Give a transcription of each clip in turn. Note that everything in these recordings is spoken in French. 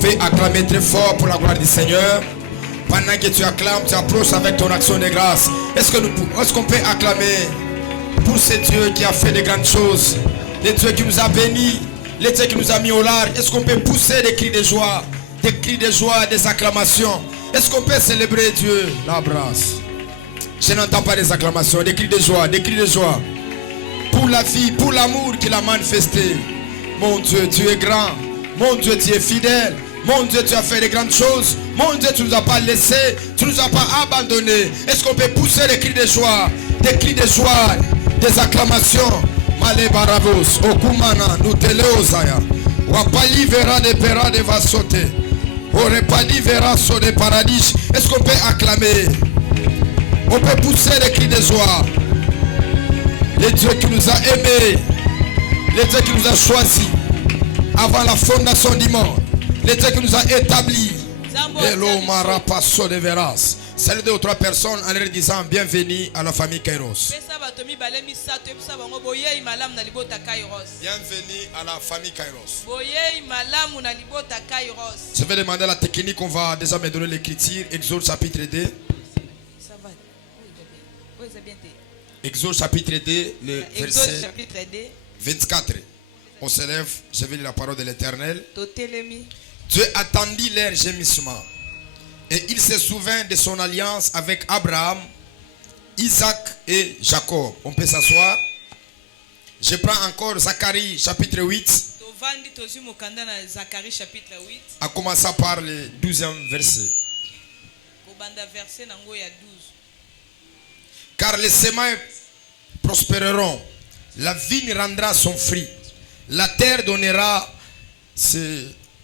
peut acclamer très fort pour la gloire du Seigneur? Pendant que tu acclames, tu approches avec ton action de grâce. Est-ce qu'on peut acclamer pour ce Dieu qui a fait de grandes choses, le Dieu qui nous a bénis, le Dieu qui nous a mis au large? Est-ce qu'on peut pousser des cris de joie, des acclamations? Est-ce qu'on peut célébrer Dieu? La brasse. Je n'entends pas des acclamations, des cris de joie, pour la vie, pour l'amour qu'il a manifesté. Mon Dieu, tu es grand. Mon Dieu, tu es fidèle. Mon Dieu, tu as fait de grandes choses. Mon Dieu, tu ne nous as pas laissés. Tu ne nous as pas abandonnés. Est-ce qu'on peut pousser des cris de joie, des acclamations? Male baravos, okumana, nuteleozaya. Wapali vera de pera de va sauter. Orepali vera so de paradis. Est-ce qu'on peut acclamer? On peut pousser des cris de joie. Le Dieu qui nous a aimés, le Dieu qui nous a choisis avant la fondation du monde, le Dieu qui nous a établis. Hello Marapasso de Veras. Salut deux ou trois personnes en leur disant bienvenue à la famille Kairos. Bienvenue à la famille Kairos. Je vais demander à la technique, on va déjà me donner l'écriture. Exode chapitre 2. Exode chapitre 2, le verset 24. On se lève, je vais lire la parole de l'Éternel. Dieu attendit leur gémissement. Et il se souvint de son alliance avec Abraham, Isaac et Jacob. On peut s'asseoir. Je prends encore Zacharie chapitre 8. À commencer par le 12e verset. Car les semences prospéreront, la vigne rendra son fruit, la terre donnera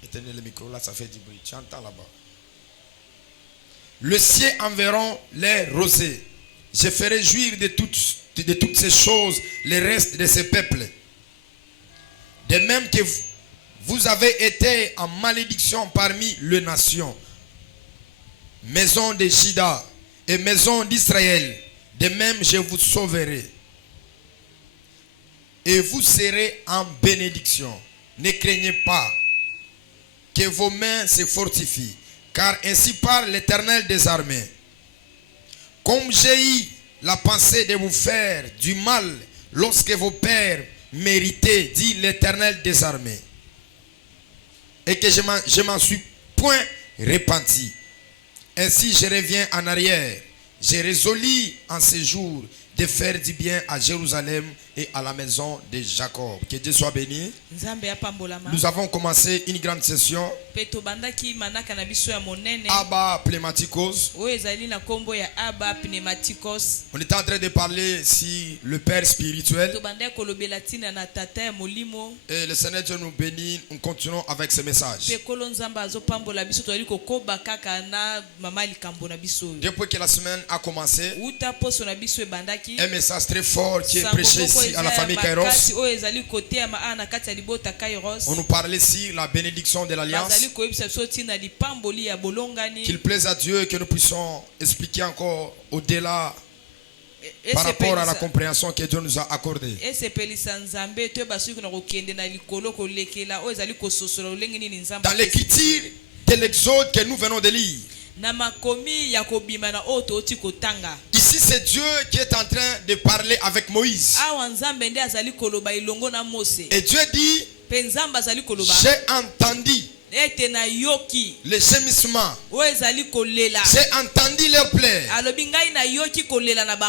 éteignez le micro là, ça fait du bruit, tu entends là-bas. Le ciel enverront les rosées. Je ferai jouir de toutes ces choses les restes de ces peuples. De même que vous avez été en malédiction parmi les nations, maison de Juda et maison d'Israël, de même je vous sauverai. Et vous serez en bénédiction. Ne craignez pas que vos mains se fortifient. Car ainsi parle l'Éternel des armées. Comme j'ai eu la pensée de vous faire du mal lorsque vos pères méritaient, dit l'Éternel des armées, et que je m'en suis point repenti. Ainsi je reviens en arrière. J'ai résolu en ce jour de faire du bien à Jérusalem et à la maison de Jacob. Que Dieu soit béni. Nous avons commencé une grande session. Abba Pneumatikos. On était en train de parler sur le Père spirituel. Et le Seigneur Dieu nous bénit. Nous continuons avec ce message. Depuis que la semaine a commencé, un message très fort qui est prêché ici à la famille Kairos. On nous parlait ici la bénédiction de l'alliance. Qu'il plaise à Dieu que nous puissions expliquer encore au-delà par rapport à la compréhension que Dieu nous a accordée. Dans l'écriture de l'Exode que nous venons de lire, ici c'est Dieu qui est en train de parler avec Moïse. Et Dieu dit, j'ai entendu les gémissements, j'ai entendu leurs plaies,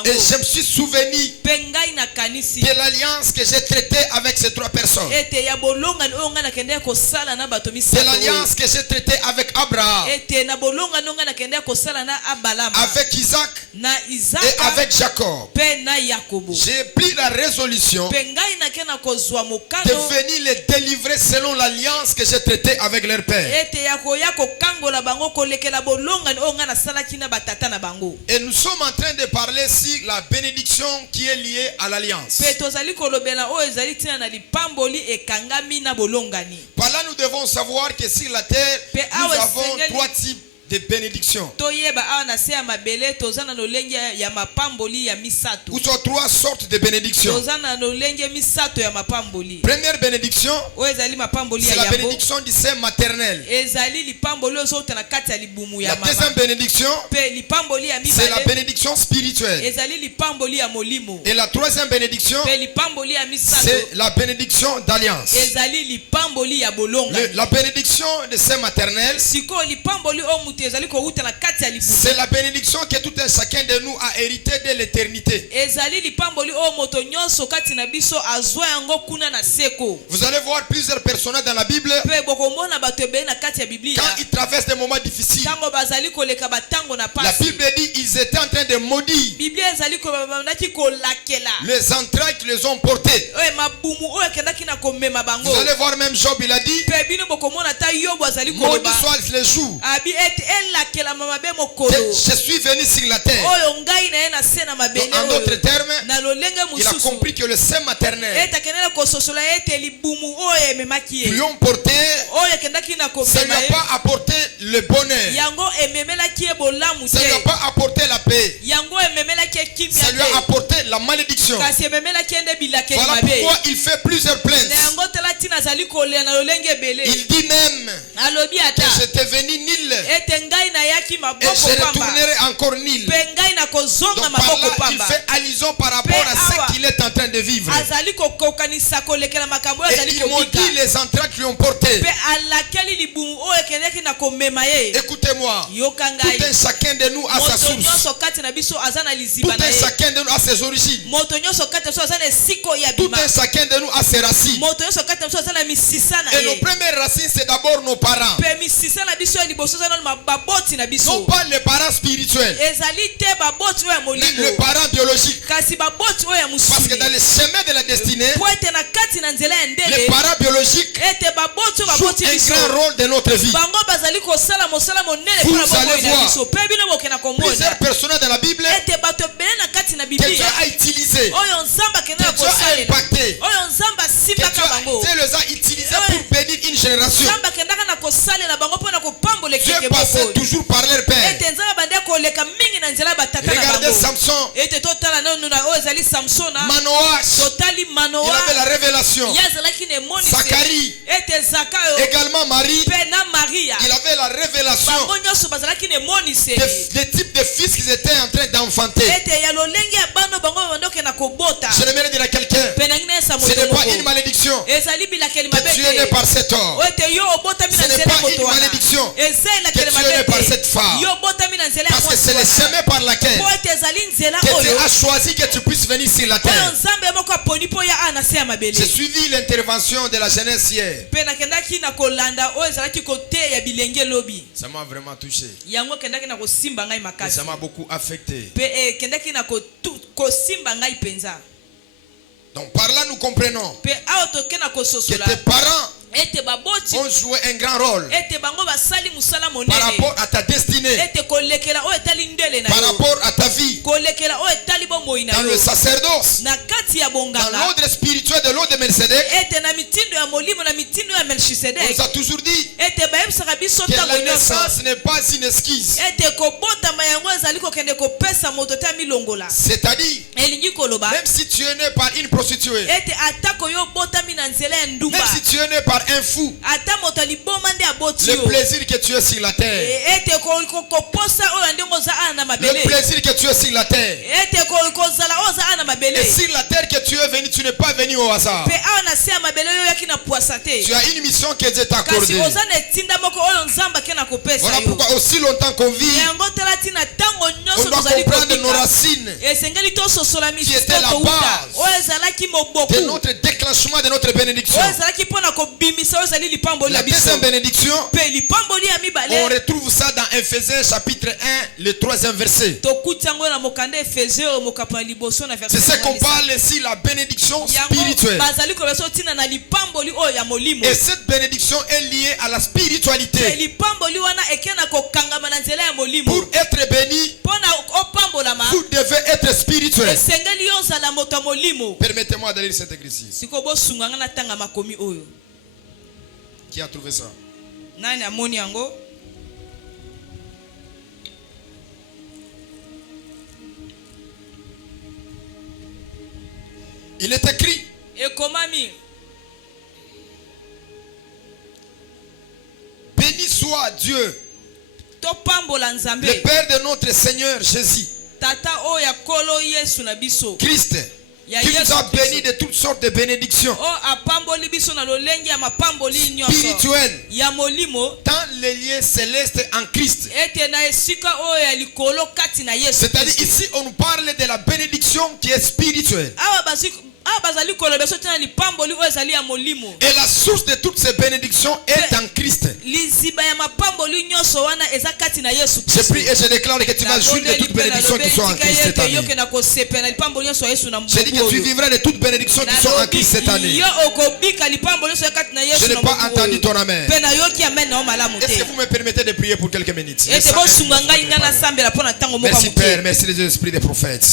et je me suis souvenu de l'alliance que j'ai traitée avec ces trois personnes, de l'alliance que j'ai traitée avec Abraham, avec Isaac et avec Jacob. J'ai pris la résolution de venir les délivrer selon l'alliance que j'ai traitée avec leur père. Et nous sommes en train de parler sur la bénédiction qui est liée à l'alliance. Par là nous devons savoir que sur la terre nous avons trois types de bénédiction. Ou soit 3 sortes de bénédictions. Première bénédiction, c'est la bénédiction du sein maternel. La deuxième bénédiction, c'est la bénédiction spirituelle. Et la troisième bénédiction, c'est la bénédiction d'alliance. La bénédiction du sein maternel, c'est la bénédiction que tout un chacun de nous a hérité de l'éternité. Vous allez voir plusieurs personnages dans la Bible. Quand ils traversent des moments difficiles, la Bible dit qu'ils étaient en train de maudire les entrailles qui les ont portés. Vous allez voir même Job, il a dit, maudit soit le jour je suis venu sur la terre. Donc, en d'autres termes, il a compris que le sein maternel lui ont porté, ça ne lui a pas apporté le bonheur, ça ne lui a pas apporté la paix, ça lui a apporté la malédiction. Voilà pourquoi il fait plusieurs plaintes. Il dit même que j'étais venu nul et je retournerai encore nul. Donc par là, il fait allusion par rapport à ce qu'il est en train de vivre. Et il maudit les entrailles qui lui ont porté. Écoutez-moi, tout un chacun de nous a sa source. Tout un chacun de nous a ses origines. Tout un chacun de nous a ses racines. Et nos premières racines, c'est d'abord nos parents. Non pas les parents spirituels, mais le parent biologique. Parce que dans le chemin de la destinée, les parents biologiques jouent un grand rôle de notre vie. Vous allez voir plusieurs personnages dans la Bible que Dieu a utilisé, que Dieu a impacté, que Dieu les a utilisés pour bénir une génération. Dieu passait toujours par leur père. Regardez Samson, Manoach, il avait la révélation. Zacharie, également Marie, il avait la révélation des types de fils qu'ils étaient en train d'enfanter. Je l'aimerais dire à quelqu'un, ce n'est pas une malédiction que tu es né par cet homme. Ce n'est pas une malédiction que tu es né par cette femme. Parce que c'est le chemin par lequel que Dieu a choisi que tu puisses venir sur la terre. J'ai suivi l'intervention de la jeunesse hier. Ça m'a vraiment touché. Et ça m'a beaucoup affecté. Donc par là nous comprenons que tes parents ont joué un grand rôle par rapport à ta destinée, par rapport à ta vie, dans le sacerdoce, dans l'ordre spirituel de l'ordre de Melchizedek. On nous a toujours dit que la naissance n'est pas une excuse. C'est-à-dire, même si tu es né par une prostituée, même si tu es né par un fou, le plaisir que tu es sur la terre, le plaisir que tu es sur la terre, et sur la terre que tu es venu, tu n'es pas venu au hasard. Tu as une mission que Dieu t'a accordée. Voilà pourquoi aussi longtemps qu'on vit, on doit comprendre nos racines qui étaient la base de notre déclenchement de notre bénédiction. La deuxième bénédiction, on retrouve ça dans Ephésiens chapitre 1, le 3e verset. C'est ce qu'on parle ici, la bénédiction spirituelle. Et cette bénédiction est liée à la spiritualité. Pour être béni, vous devez être spirituel. Permettez-moi de lire cet écrit ici. Qui a trouvé ça? Il est écrit. ekomami Béni soit Dieu, topambola nzambe le Père de notre Seigneur Jésus, tata oyo akolo yesu na biso Christ, ya qui nous Yesu a Kristo. bénis de toutes sortes de bénédictions o apamboli biso na lolenge ya mapamboli nyonso spirituelles ya molimo dans les lieux célestes en Christ. ete na esika oyo ya likolo kati na Yesu C'est-à-dire Kristo. ici on nous parle de la bénédiction qui est spirituelle. awa bazali koloba biso tena lipamboli oyo ezali ya molimo Et la source de toutes ces bénédictions est en Christ. liziba ya mapamboli nyonso wana eza kati na Yesu Je Kristo. prie et je déclare que tu vas jouir de toutes bénédictions qui sont en Christ cette année. yoke na kosepela lipamboli nyonso ya Yesu na Je dis que tu vivras de toutes bénédictions qui sont en Christ cette année. yo okobika lipamboli nyonso ya kati na Yesu Je n'ai na pas mobu entendu oyo. ton amen. Pe na yoki amen na o malamu Est-ce te que vous me permettez de prier pour quelques minutes? ete bosunga ngai nga nasambela mpo na ntango moko Merci moke. Père, merci les esprits des prophètes.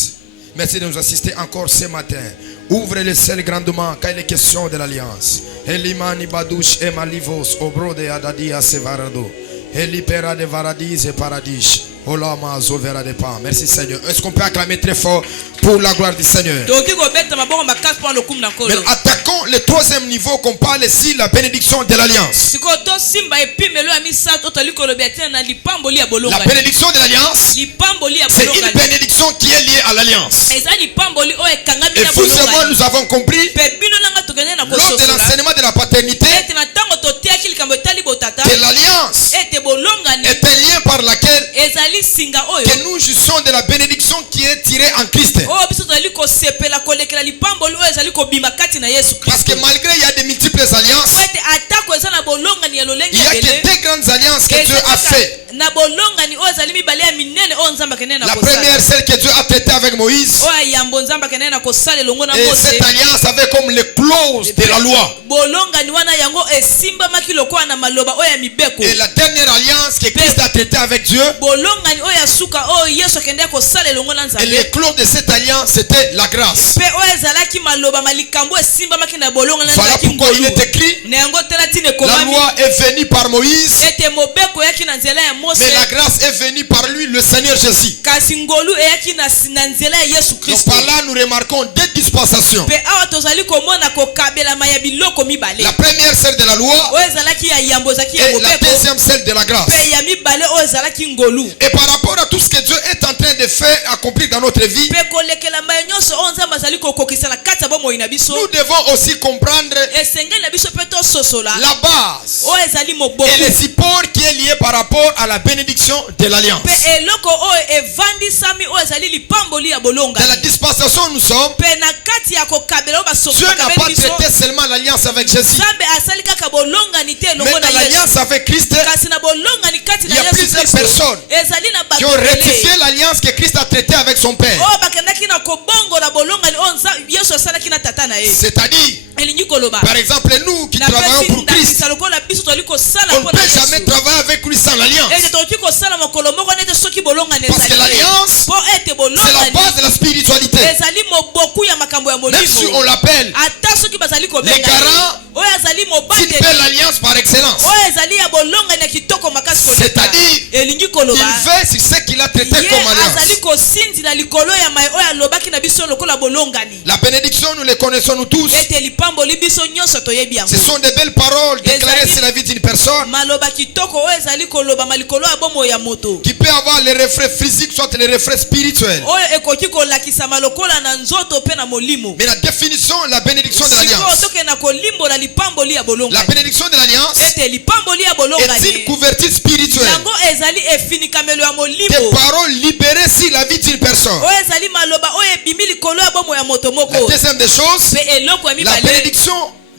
Merci de nous assister encore ce matin. Ouvre le ciel grandement quand il est question de l'alliance. Elimani badouche et malivos obro de adadia sevarado. Elipera de varadis et paradis. Olama zovera de pas. Merci Seigneur. Est-ce qu'on peut acclamer très fort pour la gloire du Seigneur? tokoki kobeta maboko makasi mpo na lokumu na Mais nkolo attaquons le troisième niveau qu'on parle ici, la bénédiction de l'alliance. sikoyo tosimba epimelo ya misato tozali koloba tina na lipamboli ya La bolongani bénédiction de l'alliance, lipamboli ya c'est une bolongani bénédiction qui est liée à l'alliance. eza lipamboli oyo ekangami Et na vous et moi, bolongani nous avons compris, mpe bino nanga tokende na lors de kososola l'enseignement de la paternité, ete na ntango totiaki likambo etali botata que l'alliance ete bolongani est un lien par laquelle ezali singa oyo que nous jouissons de la bénédiction qui est tirée en Christ. oyo biso tozali kosepela kolekela lipamboli oyo ezali kobima kati na Yesu Parce que Kristo malgré il y a de multiples alliances, po ete atako eza na bolongani ya lolenge il n'y a ebele que deux grandes alliances que Dieu a fait. na bolongani oyo ezali mibale ya minene oyo nzambe akendee na La kosala première, celle que Dieu a traitée avec Moïse. oyo ya yambo nzambe akendee na kosala elongo na Et Mose cette alliance avait comme les clauses de la loi. bolongani wana yango esimbamaki lokola na maloba oyo ya mibeko Et la dernière alliance que Christ a traitée avec Dieu, bolongani oyo ya suka oyo Yesu akendee kosala elongo na et nzambe les clauses de cette alliance, c'était la grâce. mpe oyo ezalaki maloba malikambo esimbamaki na bolongani Voilà ezalaki pourquoi il est ngolu écrit, na yango tela tina la ekomami loi est venue par Moïse, ete mobeko eyaki na nzela ya Mose mais la grâce est venue par lui, le Seigneur Jésus. kasi ngolu eyaki na nzela ya Yesu Donc Kristo par là, nous remarquons deux dispensations. mpe awa tozali komona kokabelama ya biloko mibale La première, celle de la loi, oyo ezalaki ya yambo ezalaki ya et la mobeko deuxième, celle de la grâce. mpe ya mibale oyo ezalaki ngolu Et par rapport à tout ce que Dieu est en train de faire, accomplir dans notre vie, mpe kolekelama ya nyonso oyo nzambe azali kokokisa na kati ya bomoi na biso nous devons aussi comprendre esengeli na biso mpe tososola la base oyo ezali moboko et le support qui est lié par rapport à la bénédiction de l'alliance. mpe eloko oyo evandisami oyo ezali lipamboli ya Dans la bolongani dispensation où nous sommes, mpe na kati ya kokabela oyo Dieu n'a pas bakabeli biso traité seulement l'alliance avec Jésus, nzambe asali kaka bolongani te mais elongo dans na Yesu l'alliance avec Christ, kasi na bolongani kati il y na a Yesu plusieurs Kristo personnes ezali na qui bato ont ebele rectifié l'alliance que Christ a traitée avec son Père. oyo bakendaki na kobongola bolongani oyo Yesu asalaki na tata na ye C'est-à-dire, elingi koloba par exemple, nous qui travaillons pour Christ, ndakisa lokola biso tozali kosala on ne mpo na peut jamais Yesu travailler avec lui sans l'alliance. ete tokoki kosala mokolo moko nete soki bolongani Parce que ezali l'alliance, mpo ete c'est la bolongani base de la spiritualité. ezali moboku ya makambo ya Même si on molimo l'appelle ata soki bazali les kobenga garants, oyo azali s'il mobandeli fait l'alliance par excellence, oyo ezali ya bolongani ya kitoko makasi koleka c'est-à-dire, elingi il koloba veut sur ce qu'il a traité ye comme azali alliance. kosinzila likolo ya mai oyo alobaki na biso lokola bolongani La bénédiction, nous les connaissons nous tous. ete lipamboli biso nyonso toyebi yango Ce sont de belles paroles déclarées sur la vie d'une personne maloba kitoko oyo ezali kolobama likolo ya bomoi ya moto qui peut avoir les refrains physiques, soit les refrains spirituels. oyo ekoki kolakisama lokola na nzoto mpe na molimo Mais la définition, la bénédiction de sikoyo l'alliance. tokenda kolimbola lipamboli ya La bolongani bénédiction de l'alliance ete lipamboli ya est une bolongani couverture spirituelle. yango ezali efinikamelo ya Des molimo paroles libérées sur la vie d'une personne. oyo ezali maloba oyo ebimi likolo ya bomoi ya moto La moko deuxième des choses, mpe eloko ya la mibale bénédiction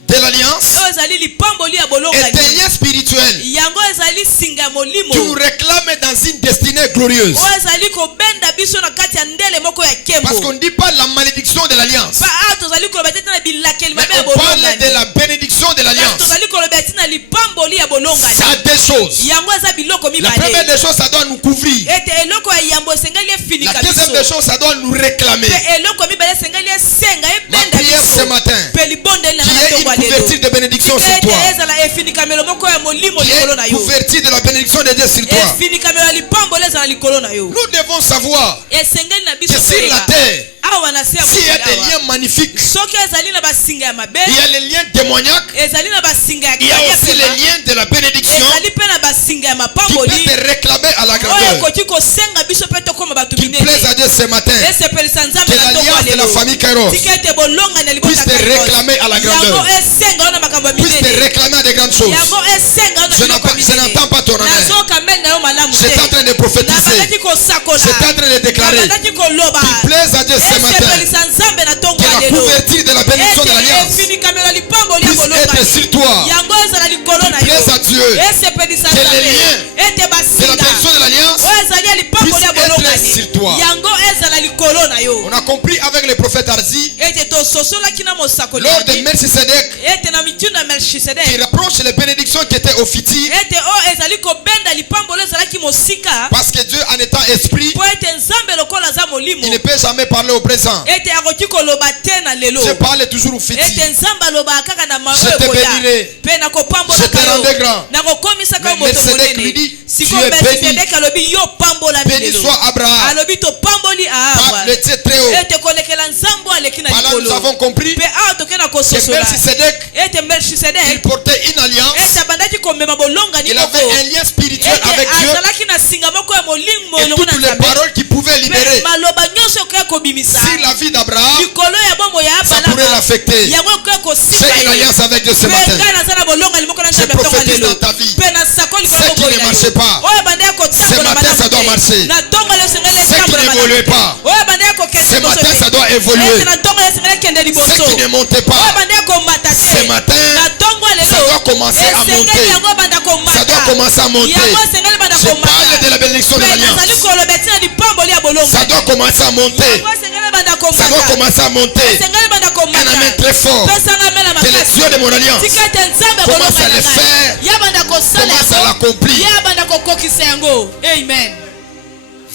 de l'alliance oyo ezali lipamboli ya est un bolongani lien spirituel yango ezali singa ya molimo qui nous réclame dans une destinée glorieuse. oyo ezali kobenda biso na kati ya ndele moko ya Parce qu'on nkembo ne dit pas la malédiction de l'alliance, pa awa tozali koloba te na bilakeli mais mabe ya on parle de bolongani la bénédiction de l'alliance. tozali koloba ti na lipamboli ya bolongani Ça a deux choses. yango eza biloko La première mibale des choses, ça doit nous couvrir. ete eloko ya yambo esengeli La efinika deuxième des biso choses, ça doit nous réclamer. mpe eloko mibale esengeli esenga Ma ebenda prière ce biso matin, mpe libondeli na qui nga na est une ntongo ya lelo couverture de bénédiction sur ete toi, ezala efinikamelo moko ya molimo qui likolo est na une yo couverture de la bénédiction de Dieu sur toi. efinikamelo ya lipamboli ezala likolo na yo Nous devons savoir esengeli na biso que sur la koyeba terre, awa na se s'il y a des liens magnifiques, soki ezali na basinga ya mabe il y a les liens démoniaques, ezali na basinga ya il y a aussi les liens de la bénédiction ezali pe na basinga ya qui mapamboli peut te réclamer à la oyo grandeur. ekoki kosenga biso pe tokoma bato Qu'il plaise à Dieu ce matin. esepelisa nzambe Que na tongo l'alliance de la lelo famille Kairos tika ete bolonga na libota puisse te réclamer à la grandeur, yango esenga na makambo ya puisse te minene réclamer à des grandes choses. yango esenga na Je biloko ya je n'entends pas ton amen. nazokameli na yo malamu J'étais en train de prophétiser. nabandaki kosakola J'étais en train de déclarer. nabandaki koloba Qu'il plaise à Dieu ce matin. esepelisa nzambe na tongo Que la lelo couverture de la bénédiction de l'alliance efinikamelo lipamboli ya puisse bolonga être sur toi. yango ezala likolo na Plaise à yo Dieu. esepelisa Que les nzambe liens ete de la basinga bénédiction de l'alliance oyo ezali ya lipamboli ya puisse être bolongani sur toi. yango ezala likolo na yo On a compris avec le prophète Arzi, ete tososolaki na mosakoli lors de Melchisedec, ete na mituna ya qui melchisedek rapproche les bénédictions qui étaient au fiti, ete oyo ezali kobenda lipambolo ezalaki mosika parce que Dieu en étant esprit, po ete nzambe lokola aza molimo il ne peut jamais parler au présent. ete akoki koloba te na lelo Je parle toujours au fiti. ete nzambe alobaka kaka na Je te bénirai. mpe Je nakopambolaka te rendrai grand. yo nakokomisaka yo Mais moto Melchisedec lui monene dit, sikoyo tu es melchisedeki alobi yo pambolami Béni lelo soit Abraham, alobi topamboli par ahawa le Dieu très haut. ete kolekela nzambe oyo aleki na Par là, nous likolo avons compris mpe awa toke na que kososola Melchisedec, ete il melchisedeki portait une alliance. ete abandaki komema bolongani Il moko avait un lien spirituel ete avec Dieu. azalaki na singa moko ya molimo Et elongo na toutes les nzambe paroles qu'il pouvait mpe libérer maloba nyonso ekoya kobimisa sur la vie d'Abraham, likolo ya bombo ya ça pourrait abalama l'affecter. yango ekoya C'est kosimba une alliance avec Dieu ce matin. ngai naza na bolongani moko na Je nzambe ntongo prophétise lelo dans ta vie. mpe nasako likolo Ce qui moko ne na marchait yo pas. oyo banda ya Ce kotambola matin, ça doit malamu marcher. te na ntongo lelo esengeli Ce qui etambola n'évoluait malamu pas. te oyo banda ya kokende Ce matin, ça doit ete évoluer. na ntongo lelo esengeli ekende Ce liboso qui ne montait oyo pas, banda ya komata ce te matin, na ntongo ça lelo doit commencer à esengeli monter. yango banda komata Ça doit commencer à monter. yango esengeli banda Je parle de la bénédiction de mpe nazali l'alliance. koloba tina lipamboli ya bolonga Ça doit commencer à monter. yango esengeli banda Ça doit komata commencer à monter. esengeli banda Un amen komata très fort. pesanga mela Que le makasi Dieu de mon alliance tika ete nzambe commence à bolonga le na faire, ngai ya banda kosala commence à yango l'accomplir. ya banda kokokisa yango amen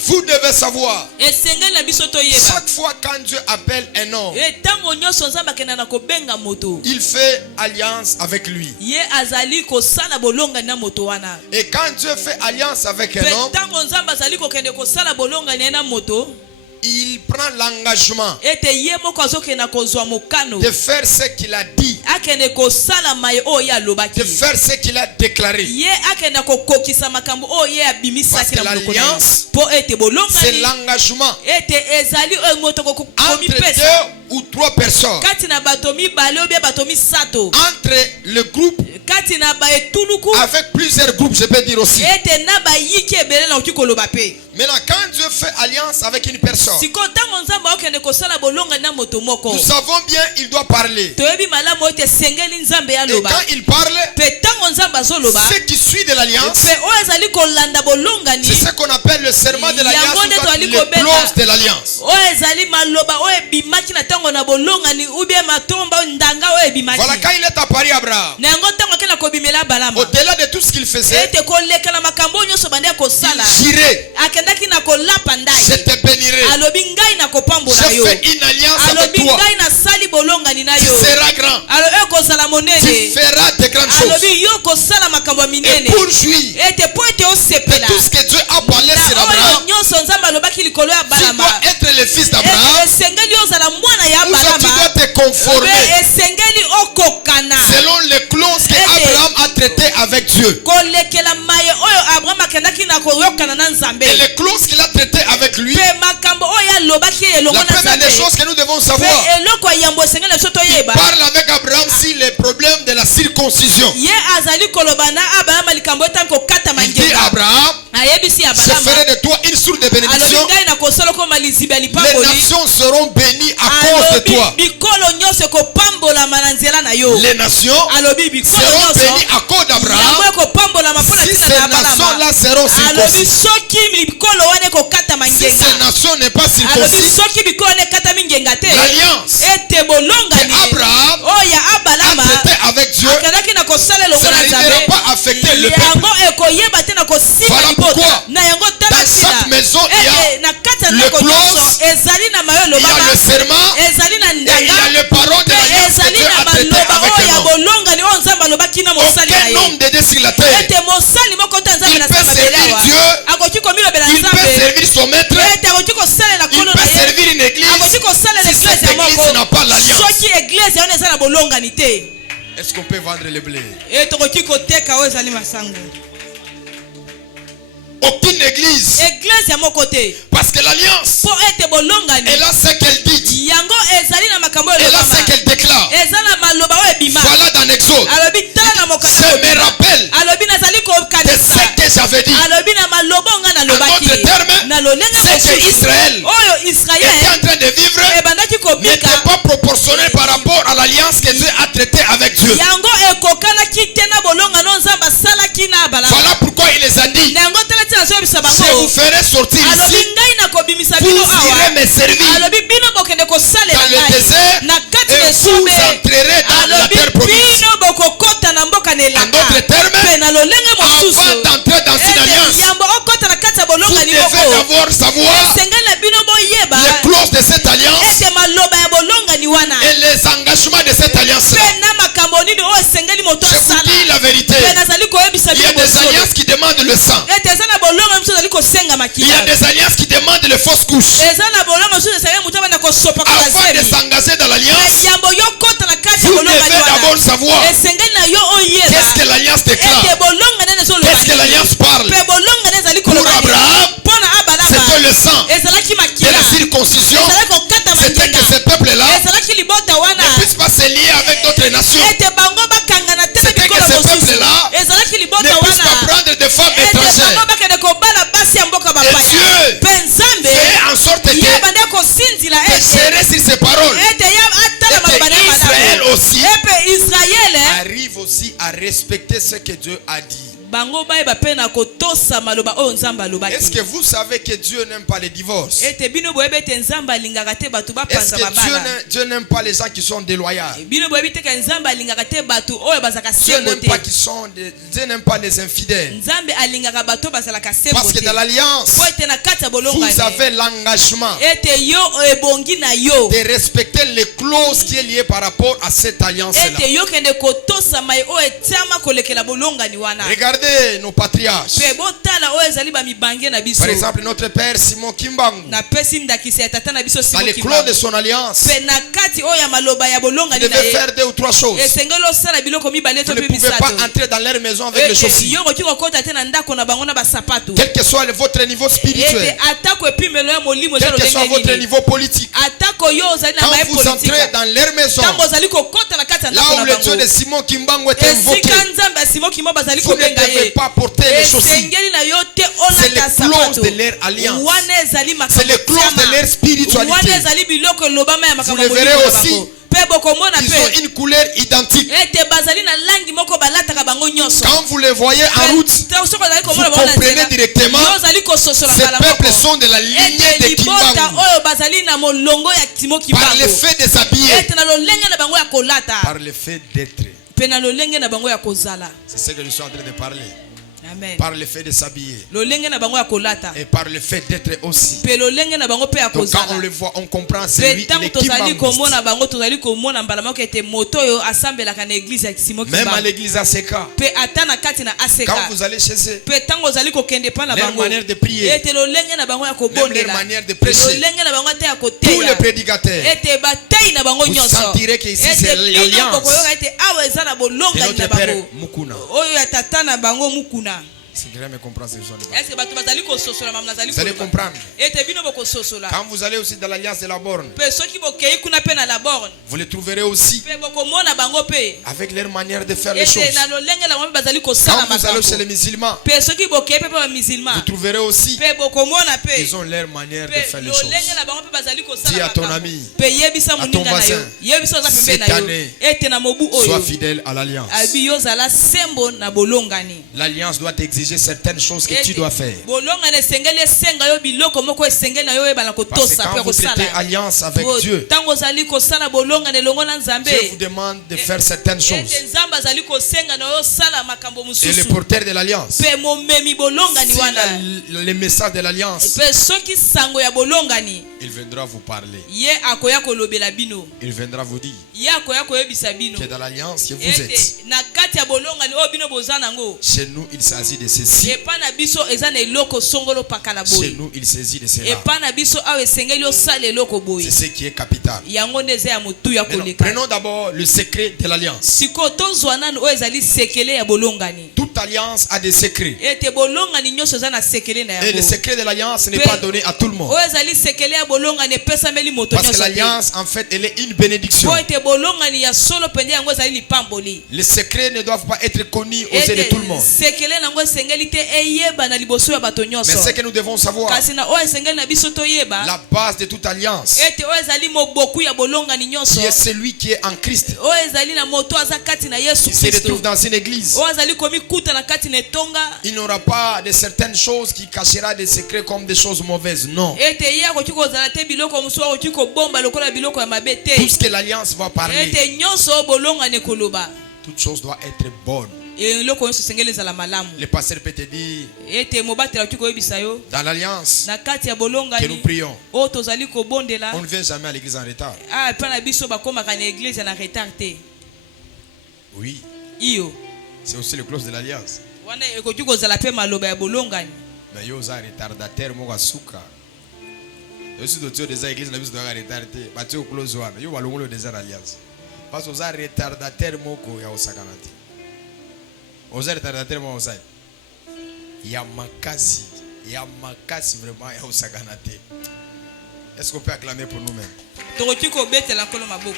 Vous devez savoir, esengeli na biso toyeba chaque fois quand Dieu appelle un homme, ntango nyonso nzambe akenda na kobenga moto il fait alliance avec lui. ye azali kosala bolongani na moto wana Et quand Dieu fait alliance avec un mpe homme, ntango nzambe azali kokende kosala bolongani ye na moto il prend l'engagement ete ye moko azokenda kozwa mokano de faire ce qu'il a dit, akende kosala maye oyo ye alobaki de faire ce qu'il a déclaré. ye akenda kokokisa makambo oyo ye abimisaki na Parce que monoko na ye l'alliance, mpo ete C'est bolongani l'engagement ete ezali oyo moto entre komipesa 2 ou 3 personnes, kati na bato mibale obie bato misato entre le groupe, kati na baetuluku avec plusieurs groupes, je peux dire aussi. ete na bayiki ebele na oki koloba mpe Maintenant, quand Dieu fait alliance avec une personne, sikoyo ntango nzambe akokende kosala bolongani na moto moko nous savons bien il doit parler. toyebi malamu ete esengeli nzambe Et aloba quand il parle, mpe ntango nzambe azoloba ce qui suit de l'alliance, mpe oyo ezali kolanda bolongani c'est ce qu'on appelle le serment de l'alliance, Yango nde ou toali le kobenga. clause de l'alliance. oyo ezali maloba oyo ebimaki na ntango na bolongani ubie matomba oyo ndanga oyo ebimaki Voilà, quand il est apparu Abraham, na yango ntango akenda kobimela balama au-delà de tout ce qu'il faisait, ete koleka na makambo oyo nyonso bandi ya kosala il jurait, akendaki na kolapa je ndai te bénirai. alobi ngai na kopambola J'ai yo fait une alliance avec alobi toi. ngai nasali bolongani na Tu yo seras grand. alobi okozala Tu monene feras de grandes choses. alobi yo kosala makambo ya Et minene pour jouir ete po ete de osepela tout ce que Dieu a parlé sur na Abraham, oyo nyonso nzambe alobaki likolo ya tu balama dois être le fils ete d'Abraham, esengeli ozala mwana ya ou soit tu balama dois te mpe conformer esengeli okokana selon les clauses que Ete. Abraham a traitées avec Dieu. kolekela maye oyo abraham akendaki na koyokana na nzambe Et les clauses qu'il a traitées avec lui, mpe makambo oyo alobaki elongo la na première des nzambe choses que nous devons mpe savoir, eloko ya yambo esengeli biso toyeba parle avec Abraham sur les problèmes de la circoncision. ye azali koloba na abrahama likambo etangi kokatama Il dit ngenga à Abraham, ayebisi je abrahama ferai de toi une source de alobi bénédiction. ngai na kosala koma liziba ya Les lipamboli nations seront bénies à cause de alobi toi. bikolo nyonso ekopambolama na nzela na yo Les nations alobi bikolo seront nyonso bénies à cause yango d'Abraham. ekopambolama mpo na Si ntina ces na abalama nations-là seront alobi circoncis, soki bikolo wana ekokatama si ces ngenga nations n'est pas alobi circoncis, soki bikolo wana ekatami ngenga te l'alliance ete bolongani que Abraham oyo ya a abalama traité avec Dieu, akendaki na kosala elongo ça na n'arrivera nzambe pas à affecter le peuple. yango ekoyeba te na kosimba Voilà libota pourquoi, na yango dans chaque maison, il y a ete na kati ya le ndako clause, nyonso ezali na mayo il y a elobama le serment, ezali na et il y a ndanga les paroles de mpe l'alliance que ezali Dieu na a traité maloba avec oyo un ya homme. bolongani oyo nzambe alobaki na mosali na Aucun ye homme de Dieu sur la terre, ete mosali moko te nzambe il na peut nsima servir belewa Dieu, akoki komilobela il peut nzambe servir son maître, ete akoki kosalela il nkolo peut na ye servir une église, akoki kosalela bolongani te. Est-ce qu'on peut vendre le blé? Et tokoki koteka oyo ezali masango. Aucune église. Église ya mon côté. Parce que l'alliance, Po ete bolongani. elle a ce qu'elle dit. Yango ezali na makambo Elle a elobama. ce qu'elle déclare. Ezala maloba oyo ebima. Voilà dans Exode. Alobi tala na mokanda. Je me rappelle Alobi nazali ko de kanisa. ce que j'avais dit. Alobi na maloba nga na En lobaki. d'autres termes, Na lolenga c'est que Israël oyo était Israël en train de vivre ebandaki n'était kobika. pas proportionnel par rapport à l'alliance que Dieu a traitée avec Dieu. Yango ekokanaki te na bolonga no nzamba salaki na bala. Voilà pourquoi il les a dit. Na yango tala tina so bisa bango. Je vous ferai sortir Alobi ici. ngai na kobimisa Vous bino irez awa. me servir Alobi bino bokende kosalela dans le ngai. désert Na kati et ya vous sombe. entrerez dans la Alobi terre promise. bino bokokota na mboka na elanga. En d'autres termes, Pe na lolenge mosusu. avant d'entrer dans une alliance, Yambo okota na kati ya vous bolonga ni devez moko. d'abord savoir Esengeli na bino boyeba. les clauses de cette alliance Ete maloba ya bolonga ni wana. et les engagements de cette alliance. Pe na makambo nini oyo esengeli moto Je vous asala. dis la vérité. Pe nazali koyebisa Il y a bino des bosolo. alliances qui demandent le sang. Ete eza na bolonga mosusu ezali kosenga Il y a makila. des alliances qui demandent les fausses couches. Eza na bolonga mosusu esengeli moto abanda kosopa Avant de kazemi. s'engager dans l'alliance, Yambo yo kota na kati ya vous bolonga devez ni d'abord wana. savoir Esengeli na yo oyeba. qu'est-ce que l'alliance déclare. Ete bolonga nene ezoloba. Qu'est-ce que l'alliance parle. Pe bolonga nene ezali Pour koloba. Abraham, Pona c'était Abraham. le sang Ezalaki de makila. la circoncision. Ezalaki kokata C'était mangenga. que ce peuple-là Ezalaki libota wana. ne puisse pas se lier avec d'autres nations. Ete bango bakangana te na C'était bikolo que ce mosusu. peuple-là Ezalaki Ne libota puisse pas wana. prendre des femmes Ete bango étrangères. bakende kobala basi ya mboka Et bapaya. Dieu Pe Nzambe fait en sorte que ye bande kosinzila de ete serrer sur ses paroles. ete ya atala Et maloba na que Israël malamu. aussi Epe Israël arrive aussi à respecter ce que Dieu a dit. bango bayeba pe na kotosa maloba oyo Nzambe alobaki. Est-ce que vous savez que Dieu n'aime pas les divorces? Ete bino boyebi ete Nzambe alingaka te bato Est-ce bapanza que babala. Dieu n'aime pas les gens qui sont déloyaux? Bino boyebi te ke Nzambe alingaka te bato oyo bazalaka Dieu sembo n'aime te. pas Dieu n'aime pas les infidèles. Nzambe alingaka bato bazalaka sembo Parce que te. dans l'alliance, Po ete na kati ya bolonga vous avez l'engagement ete yo ebongi na yo. de respecter les clauses qui est liées par rapport à cette alliance-là. Ete yo kende kotosa mai oyo etiama kolekela bolonga ni wana. Regardez nos patriarches. Pe botala oyo ezali ba mibange na biso. Par exemple, notre père Simon Kimbangu, Na pesi ndakisa ya tata na biso dans Simon les Kimbangu. clauses de son alliance, Pe na kati oyo ya maloba ya bolonga il ni na devait ye. faire 2 ou 3 choses. Esengeli osala biloko mibale Vous to ne pe pouvez pas misato. entrer dans leur maison avec les Ete chaussures. yo koki kokota te na ndako na bango na basapato. Quel que soit votre niveau Ete spirituel, atako epimelo ya molimo eza quel que soit lolenge votre nini. niveau politique, Atako yo ozali na quand maye vous politique. entrez dans leur maison, Tango ozali kokota na kati ya là ndako où na le Dieu de bango. Simon Kimbangu est invoqué, Esika Nzambe ya Simon Kimbangu bazali vous ne kobenga devez ye. pas porter les chaussures. Esengeli na yo te C'est les olata clauses sapato. de leur alliance. Wana ezali C'est makambo les clauses de leur wana spiritualité. ezali biloko elobama ya makambo Vous le verrez molimo na aussi. bango. Pe bokomona Ils pe ont une couleur identique. ete bazali na langi moko balataka bango nyonso. Quand vous les voyez en route, Soko ozali vous komona bango na comprenez nzela. directement, Yo ozali kososola ces mbala peuples moko. sont de la lignée de Ete libota Kimbangu. oyo bazali na molongo ya Simon Par Kimbangu. le fait de s'habiller, Ete na lolenge na bango ya kolata. par le fait d'être. Pe na lolenge na bango ya kozala. C'est ce que je suis en train de parler. Amen. Par le fait de s'habiller. Lolenge na bango ya kolata. Et par le fait d'être aussi. Pe lolenge na bango pe ya Donc quand on kozala. le voit, on comprend c'est Pe lui, tango les tozali Kimbanguistes. komona bango tozali komona mbala moko ete moto oyo asambelaka na église ya Simon Même à Kimbangu. l'église ACK, Pe ata na kati na quand ACK. vous allez chez eux, Pe tango ozali kokende pa na leur bango. manière de prier, Ete lolenge na bango ya même leur kobondela. manière de Pe prêcher, lolenge na bango te ya tous les koteya. prédicateurs, Ete batei na bango vous nyonso. sentirez qu'ici c'est Ete bino l'alliance bokoyoka ete awa eza na de bolonga notre na père bango. Mukuna. Oyo ya tata na bango mukuna. Si quelqu'un me comprend, c'est besoin de parler. Est-ce que bato bazali kososola mamu nazali Vous allez koloba? comprendre. Ete bino bokososola. Quand vous allez aussi dans l'alliance de la borne, Pe soki bokei kuna pe na la borne. vous les trouverez aussi Pe bokomona bango pe. avec leur manière de faire les Ete choses. na lolenge la mamu bazali kosala Quand vous allez chez les makambo. musulmans, Pe soki bokei pe pa musulman. vous trouverez aussi, Pe bokomona pe. ils ont leur manière de Pe faire les choses. lolenge la bango pe bazali kosala Dis à ton makambo. ami, Pe yebisa à ton moninga na yo. voisin, Yebisa za pembe cette na yo. année, Ete na mobu sois oyo. fidèle à l'alliance. Abi yo zala sembo na bolongani. L'alliance doit exiger certaines choses que tu dois faire. Bolonga ne sengeli esenga yo biloko moko esengeli na yo ebala Parce que kotosa quand pe vous kosala. prêtez alliance avec Dieu, Tango zali kosala bolonga ne longo na Nzambe. Dieu vous demande de faire certaines choses. Ete Nzambe azali kosenga na yo sala makambo Et le mususu. porteur de l'alliance, Pe momemi bolonga ni si wana. le message de l'alliance Pe soki sango ya bolonga ni Il viendra vous parler. ye akoya kolobela bino Il viendra vous dire ye akoya koyebisa bino que dans l'alliance que vous êtes, ete na kati ya bolongani oyo bino boza nango chez nous il s'agit de ceci, epa na biso eza na eloko songolo pakala chez boye nous il s'agit de cela. epa na biso awa esengeli osala eloko boye C'est ce qui est capital. yango nde eza ya motu ya Maintenant, koleka prenons d'abord le secret de l'alliance. sikoyo tozwa nani oyo ezali sekele ya bolongani Toute alliance a des secrets. ete bolongani nyonso eza na sekele na Et le yango secret de l'alliance n'est Pe- pas donné à tout le monde. oyo ezali sekele ya bolongani epesameli moto Parce que nyonso te l'alliance, en fait, elle est une bénédiction. po ete bolongani ya solo pende yango ezali lipamboli Les secrets ne doivent pas être connus aux yeux de ete tout le monde. sekele nango esengeli te eyeba na liboso ya bato Mais nyonso ce que nous devons savoir, kasi na oyo esengeli na biso toyeba la base de toute alliance, ete oyo ezali moboku ya bolongani nyonso qui est celui qui est en Christ, oyo ezali na moto aza kati na yesu qui se retrouve kristo dans une église. oyo azali komikuta na kati na etonga Il n'aura pas de certaines choses qui cachera des secrets comme des choses mauvaises. Non. ete ye akoki kozala te biloko mosusu akoki kobomba lokola biloko ya mabe te Tout ce que l'alliance va parler, ete nyonso oyo bolongani ekoloba toute chose doit être bonne. eloko nyonso esengeli ezala malamu Le pasteur peut te dire, ete mobateli akoki koyebisa yo dans l'alliance na kati ya que nous bolongani prions, oyo tozali kobondela on ne vient jamais à l'église en retard. epa na biso bakomaka na eglize na retard te Oui, iyo c'est aussi le clause de l'alliance. wana ekoki kozala mpe maloba ya bolongani Mais yo oza retardataire moko asuka. Yo si totio déjà église na biso toyaka retard te, batio clause wana, yo balongolo déjà na alliance. Parce que oza retardataire moko ya osakana te. Oza retardataire moko osai. Ya makasi vraiment ya osakana te. Est-ce qu'on peut acclamer pour nous-mêmes? tokoki kobetela nkolo maboko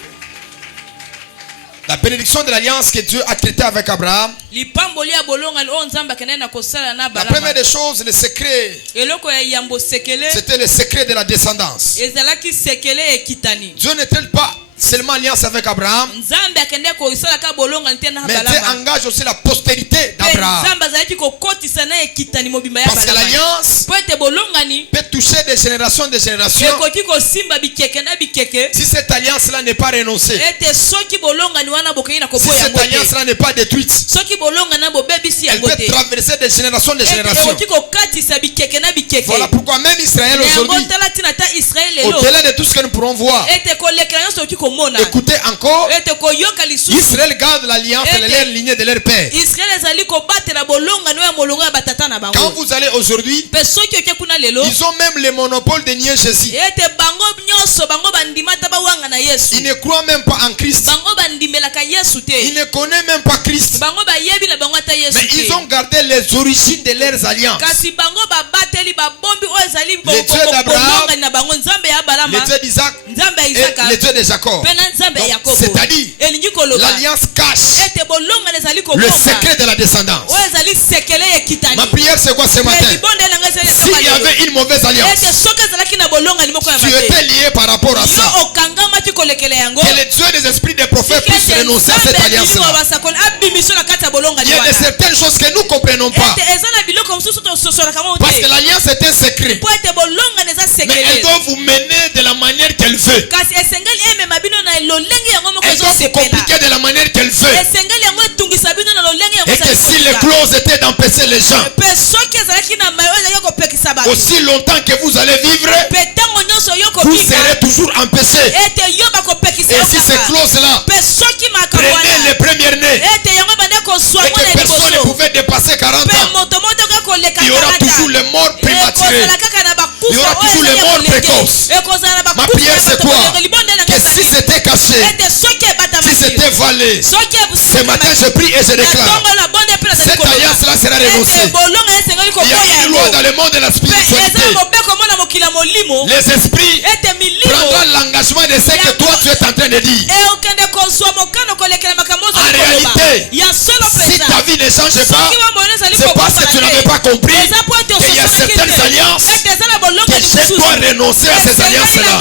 La bénédiction de l'alliance que Dieu a traitée avec Abraham. lipamboli ya bolongani oyo nzambe akendaki na kosala na La balama première des choses, le secret, eloko ya yambo sekele c'était le secret de la descendance. ezalaki sekele ekitani Dieu n'était pas seulement alliance avec Abraham, nzambe akendaki kosalaka bolongani te na mais Dieu balama engage aussi la postérité mpe d'Abraham. nzambe azalaki kokotisa na ekitani mobimba ya Parce que balama l'alliance po ete bolongani peut toucher des générations de générations. ekoki kosimba bikeke na bikeke Si cette alliance-là n'est pas renoncée, ete soki bolongani wana bokoki na si koboya cette yango te alliance-là n'est pas détruite, soki bolongani na bobebisi elle yango peut te traverser des générations de ete générations. ekoki kokatisa bikeke na bikeke Voilà pourquoi même Israël na yango aujourd'hui, tala ntina ta israele lelo au-delà de tout ce que nous pourrons voir, ete kolekela nyonso okoki komona écoutez encore, ete koyoka lisusu Israël garde l'alliance de leur lignée de leur père. israele ezali kobatela bolongani oyo ya molongo ya batata na Quand bango vous allez aujourd'hui, mpe soki oke kuna lelo ils ont même le monopole de nier Jésus. ete bango nyonso bango bandima ata bawanga na yesu Ils ne croient même pas en Christ. bango bandimelaka yesu Ils te ne connaissent même pas Christ. bango bayebi na bango ata yesu Mais ils te ont gardé les origines de leurs alliances. kasi bango babateli babombi oyo ezali Le Dieu d'Abraham, bolongani na bango nzambe ya Le abalama Dieu d'Isaac nzambe ya et isaka le Dieu de Jacob. mpe na nzambe ya Donc, yakobo c'est-à-dire, elingi koloba l'alliance cache ete bolongani ezali le kobomba secret de la descendance. oyo ezali sekele ekitani Ma prière, c'est quoi ce matin? libonde nanga ezali S'il y avait une mauvaise alliance, ete soki ezalaki na bolongani moko ya tu mabe étais lié par rapport à ça. yo okangamaki kolekela yango Que le Dieu des esprits des prophètes puisse renoncer à cette alliance-là. basakoli abimiso na kati ya bolongani Il y a de wana certaines choses que nous ne comprenons pas. ete eza na biloko mosusu tososolaka mo Parce que te l'alliance est un secret. po ete bolongani eza Mais elle sekele doit vous mener de la manière qu'elle veut. kasi esengeli emema bino na lolenge yango moko Elle doit vous ezosepela compliquer de la manière qu'elle veut. esengeli yango etungisa bino na lolenge yango Et que si les ezali clauses étaient d'empêcher les gens, mpe soki ezalaki na mayo ezalaki kopekisa bato aussi longtemps que vous allez vivre, mpe ntango nyonso yo vous kobika serez toujours empêchés. ete yo bakopekisa Et yo si ces kaka clauses-là mpe soki makambo prenaient les wana premières nées ete yango bande kozwa et mwana que personne ne liboso pouvait dépasser 40 mpe ans, moto motoka koleka il y aura toujours les morts prématurés. ekozala kaka na Il y aura bakufa toujours oyo les ezali ya morts kolenge précoces. ekozala na Ma bakufa prière ya c'est bato quoi? kolenge libonde na Que si c'était caché, ete soki ebata si c'était valé, soki ce matin je prie et je déclare, ntongo na bonde mpe nazali cette alliance-là sera renoncée. ete bolonga esengeli Il y a koboya une loi yango dans le monde de la mpe spiritualité. eza mobeko mona mokili ya molimo Les esprits ete milimo prendront l'engagement de ce que toi tu es en train de dire. okende kozwa mokano kolekela makambo En réalité, ya solo si mpenza ta vie ne change pas, soki mamoni ezali c'est parce que tu n'avais pas compris eza po ete qu'il y a certaines alliances ete eza na bolonga que je dois renoncer à ces alliances-là.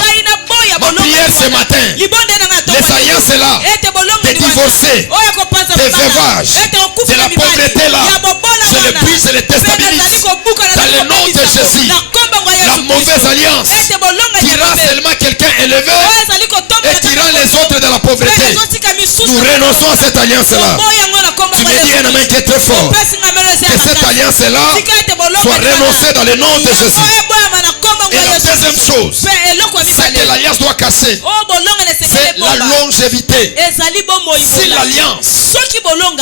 Ma prière ce matin, libonde nanga les alliances-là, ete bolonga de divorcer, oyo kopanza des veuvages, de la pauvreté-là, je le prie, je le déstabilise. Dans le nom de Jésus, la mauvaise alliance qui rend seulement quelqu'un élevé et qui rend les autres de la pauvreté. Nous renonçons à cette alliance-là. Tu me dis un amen qui est très fort. Que cette alliance-là soit renoncée dans le nom de Jésus. Et la deuxième deuxième chose, c'est que l'alliance doit casser. C'est la longévité. Si l'alliance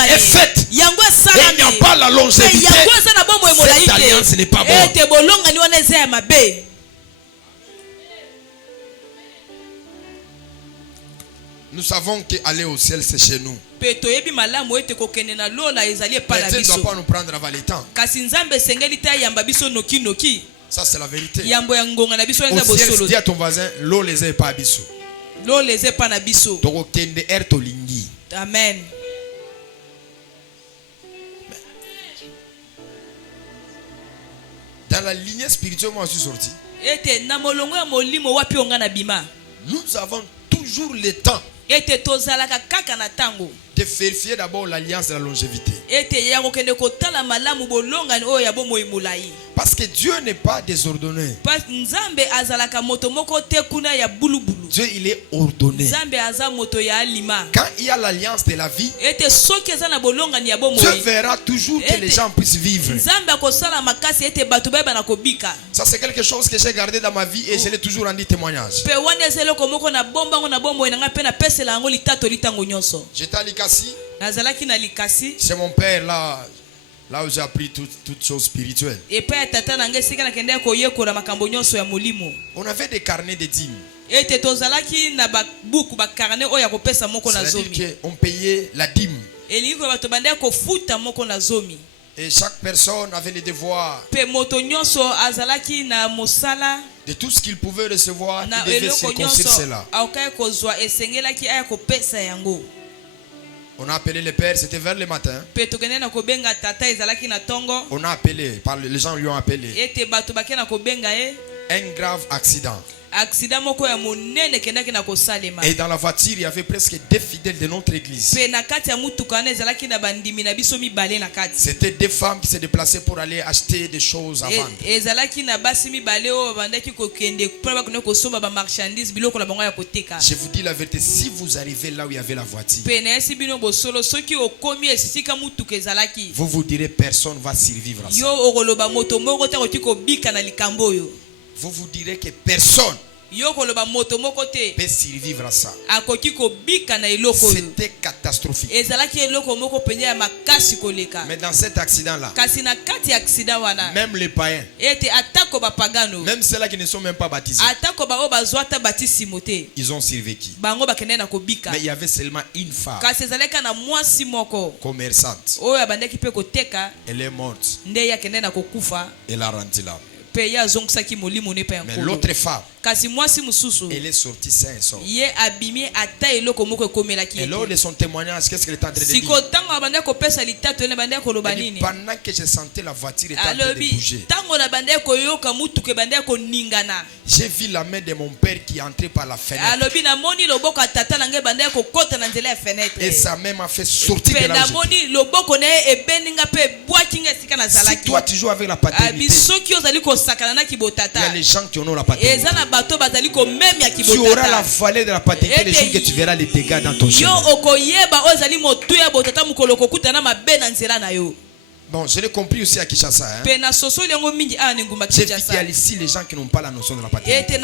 est faite et il n'y a pas la longévité, cette alliance n'est pas bonne. Nous savons qu'aller au ciel, c'est chez nous. Mais Dieu ne doit pas nous prendre avant le temps. Ça, c'est la vérité. Au ciel, dis à ton voisin, l'eau les est pas abisso. Amen. Dans la lignée spirituelle, moi je suis sorti. Nous avons toujours le temps de vérifier d'abord l'alliance de la longévité. Parce que Dieu n'est pas désordonné. Dieu, il est ordonné. Quand il y a l'alliance de la vie, Dieu verra toujours que les gens puissent vivre. Ça, c'est quelque chose que j'ai gardé dans ma vie et je l'ai toujours rendu témoignage. J'étais à Likasi. C'est mon père là où j'ai appris toutes choses spirituelles. On avait des carnets de dîmes. C'est-à-dire qu'on payait la dîme. Et chaque personne avait le devoir de tout ce qu'il pouvait recevoir, il devait circoncire cela. On a appelé le père, c'était vers le matin. On a appelé, les gens lui ont appelé. Un grave accident. Et dans la voiture, il y avait presque 2 fidèles de notre église. C'était 2 femmes qui se déplaçaient pour aller acheter des choses à vendre. Je vous dis la vérité, si vous arrivez là où il y avait la voiture, vous vous direz personne ne va survivre à ça. Vous vous direz que personne peut survivre à ça. C'était catastrophique. Mais dans cet accident-là, même les païens, même ceux-là qui ne sont même pas baptisés, ils ont survécu. Mais il y avait seulement une femme commerçante. Elle est morte. Elle a rendu là. Mais l'autre femme, elle est sortie sain et sauve. Et lors de son témoignage, qu'est-ce qu'elle est en train de dire? Elle dit, pendant que je sentais la voiture était en train de bouger, j'ai vu la main de mon père qui entrait par la fenêtre. Et sa main m'a fait sortir de la vie. Si toi tu joues avec la paternité, il y a les gens qui ont la paternité. Tu auras la valeur de la paternité les jours que tu verras les dégâts dans ton chemin. Bon, je l'ai compris aussi à Kinshasa. J'ai vu qu'il y a ici les gens qui n'ont pas la notion de la paternité.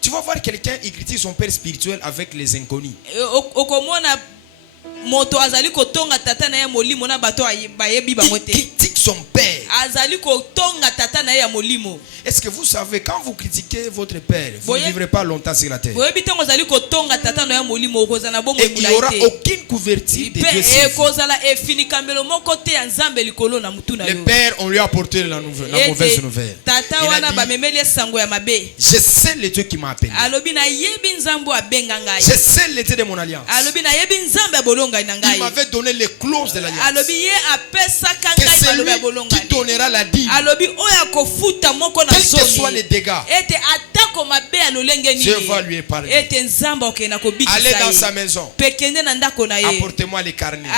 Tu vas voir quelqu'un, il critique son père spirituel avec les inconnus. Il critique son père. Est-ce que vous savez, quand vous critiquez votre père, vous ne vivrez pas longtemps sur la terre. Et il n'y aura aucune couverture de Dieu sur vous. Le père, on lui a apporté la mauvaise nouvelle. Il a dit, je sais le Dieu qui m'a appelé. Je sais le Dieu de mon alliance. Il m'avait donné les clauses de l'alliance. Que c'est lui qui donnera la dîme. Quels que soient les dégâts. Dieu va lui épargner. Allez dans sa maison. Apportez-moi les carnets.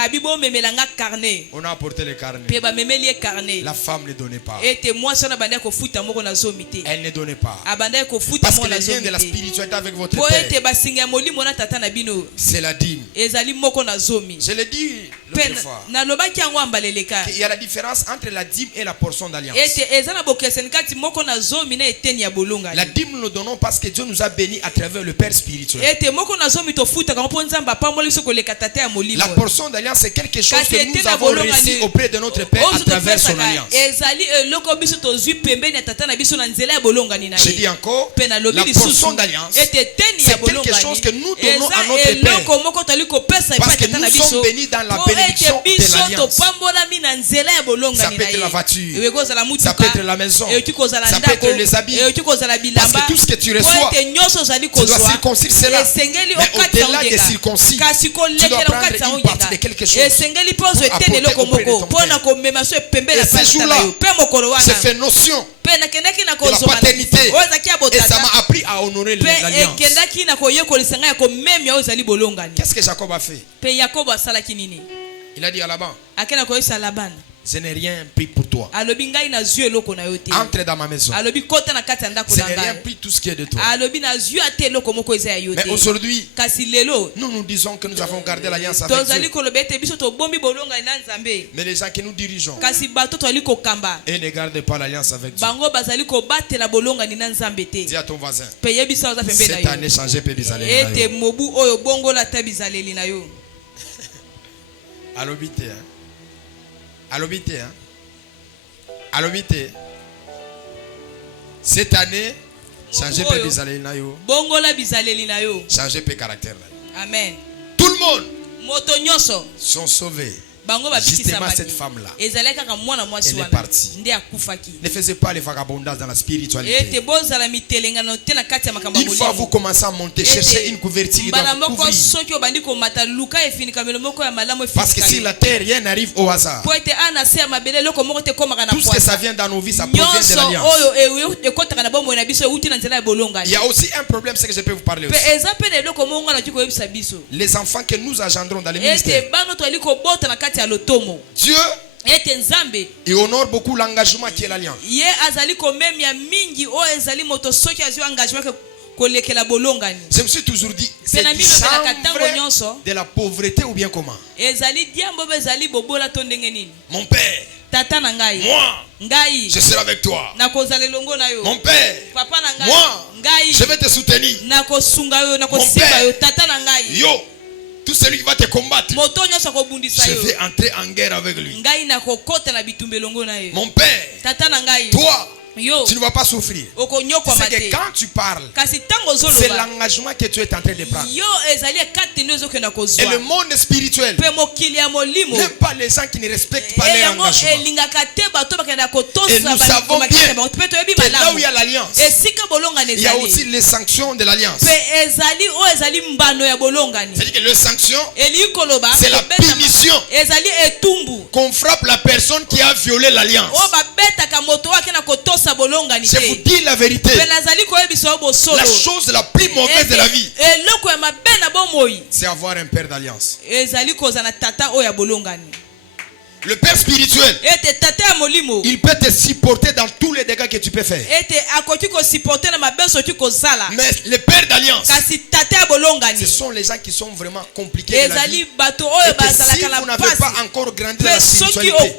On a apporté les carnets. La femme ne donnait pas. Elle ne donnait pas. Parce que le lien de la spiritualité avec votre père, c'est la dîme. Je l'ai dit l'autre fois. Il y a la différence entre la dîme et la portion d'alliance. La dîme nous donnons parce que Dieu nous a bénis à travers le Père spirituel. La portion d'alliance, c'est quelque chose que nous avons reçu auprès de notre Père à travers son alliance. Je dis encore, la portion d'alliance, c'est quelque chose que nous donnons à notre Père parce que nous sommes bénis dans la bénédiction de l'alliance. Ça peut être la voiture, ça peut être la maison, ça peut être les habits. Parce que tout ce que tu reçois, tu dois circoncire cela. Mais au-delà de circoncis, tu dois prendre une partie de quelque chose pour apporter auprès de ton Père. Et ce jour-là, c'est fait notion de la paternité. Et ça m'a appris à honorer l'alliance. Qu'est-ce que Jacob a fait? Il a dit à Laban, je n'ai rien pris pour toi. Entre dans ma maison. Je n'ai rien pris tout ce qui est de toi. Mais aujourd'hui, nous nous disons que nous avons gardé l'alliance avec Dieu. Mais les gens que nous dirigeons, et ne gardent pas l'alliance avec Dieu. Dis à ton voisin, cette année changez peu bizalé. Alobité, hein? Alobité, hein? Alobité. Cette année, changez peu bizalé nayo. Changez peu caractère. Amen. Tout le monde sont sauvés. Justement cette femme-là, elle est partie. Ne faisez pas les vagabondages dans la spiritualité. Une fois vous commencez à monter, cherchez une couverture qui doit vous couvrir. Parce que sur la terre, rien n'arrive au hasard. Tout ce que ça vient dans nos vies, ça provient de l'alliance. Il y a aussi un problème, c'est que je peux vous parler aussi. Les enfants que nous engendrons dans les ministères, Dieu, il honore beaucoup l'engagement qui est l'alliance. Je me suis toujours dit, c'est du chanvre de la pauvreté ou bien comment? Mon père, moi, je serai avec toi. Mon père, moi, je vais te soutenir. Mon père, yo, tout celui qui va te combattre, je vais entrer en guerre avec lui. Mon père, toi, tu ne vas pas souffrir. C'est que quand tu parles, c'est l'engagement que tu es en train de prendre. Et le monde spirituel n'aime pas les gens qui ne respectent pas leur engagement. Et nous savons bien que là où il y a l'alliance, il y a aussi les sanctions de l'alliance. C'est-à-dire que les sanctions, c'est la punition qu'on frappe la personne qui a violé l'alliance. Je vous dis la vérité. La chose la plus mauvaise de la vie, c'est avoir un père d'alliance. Le père spirituel, il peut te supporter dans tous les dégâts que tu peux faire. Mais le père d'alliance, ce sont les gens qui sont vraiment compliqués de la vie. Et que si vous n'avez pas encore grandi dans la spiritualité,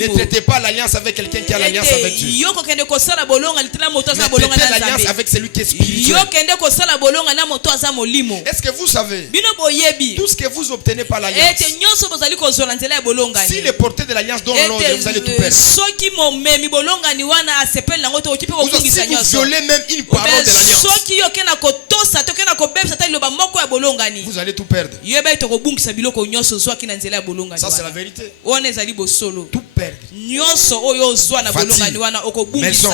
ne traitez pas l'alliance avec quelqu'un qui a l'alliance avec Dieu. Mais traitez l'alliance avec celui qui est spirituel. Est-ce que vous savez, tout ce que vous obtenez par l'alliance, si les portées de l'alliance donnent l'ordre, vous allez tout perdre. Si vous violez même une parole de l'alliance, vous allez tout perdre. Ça c'est la vérité. Tout perdre. Maison,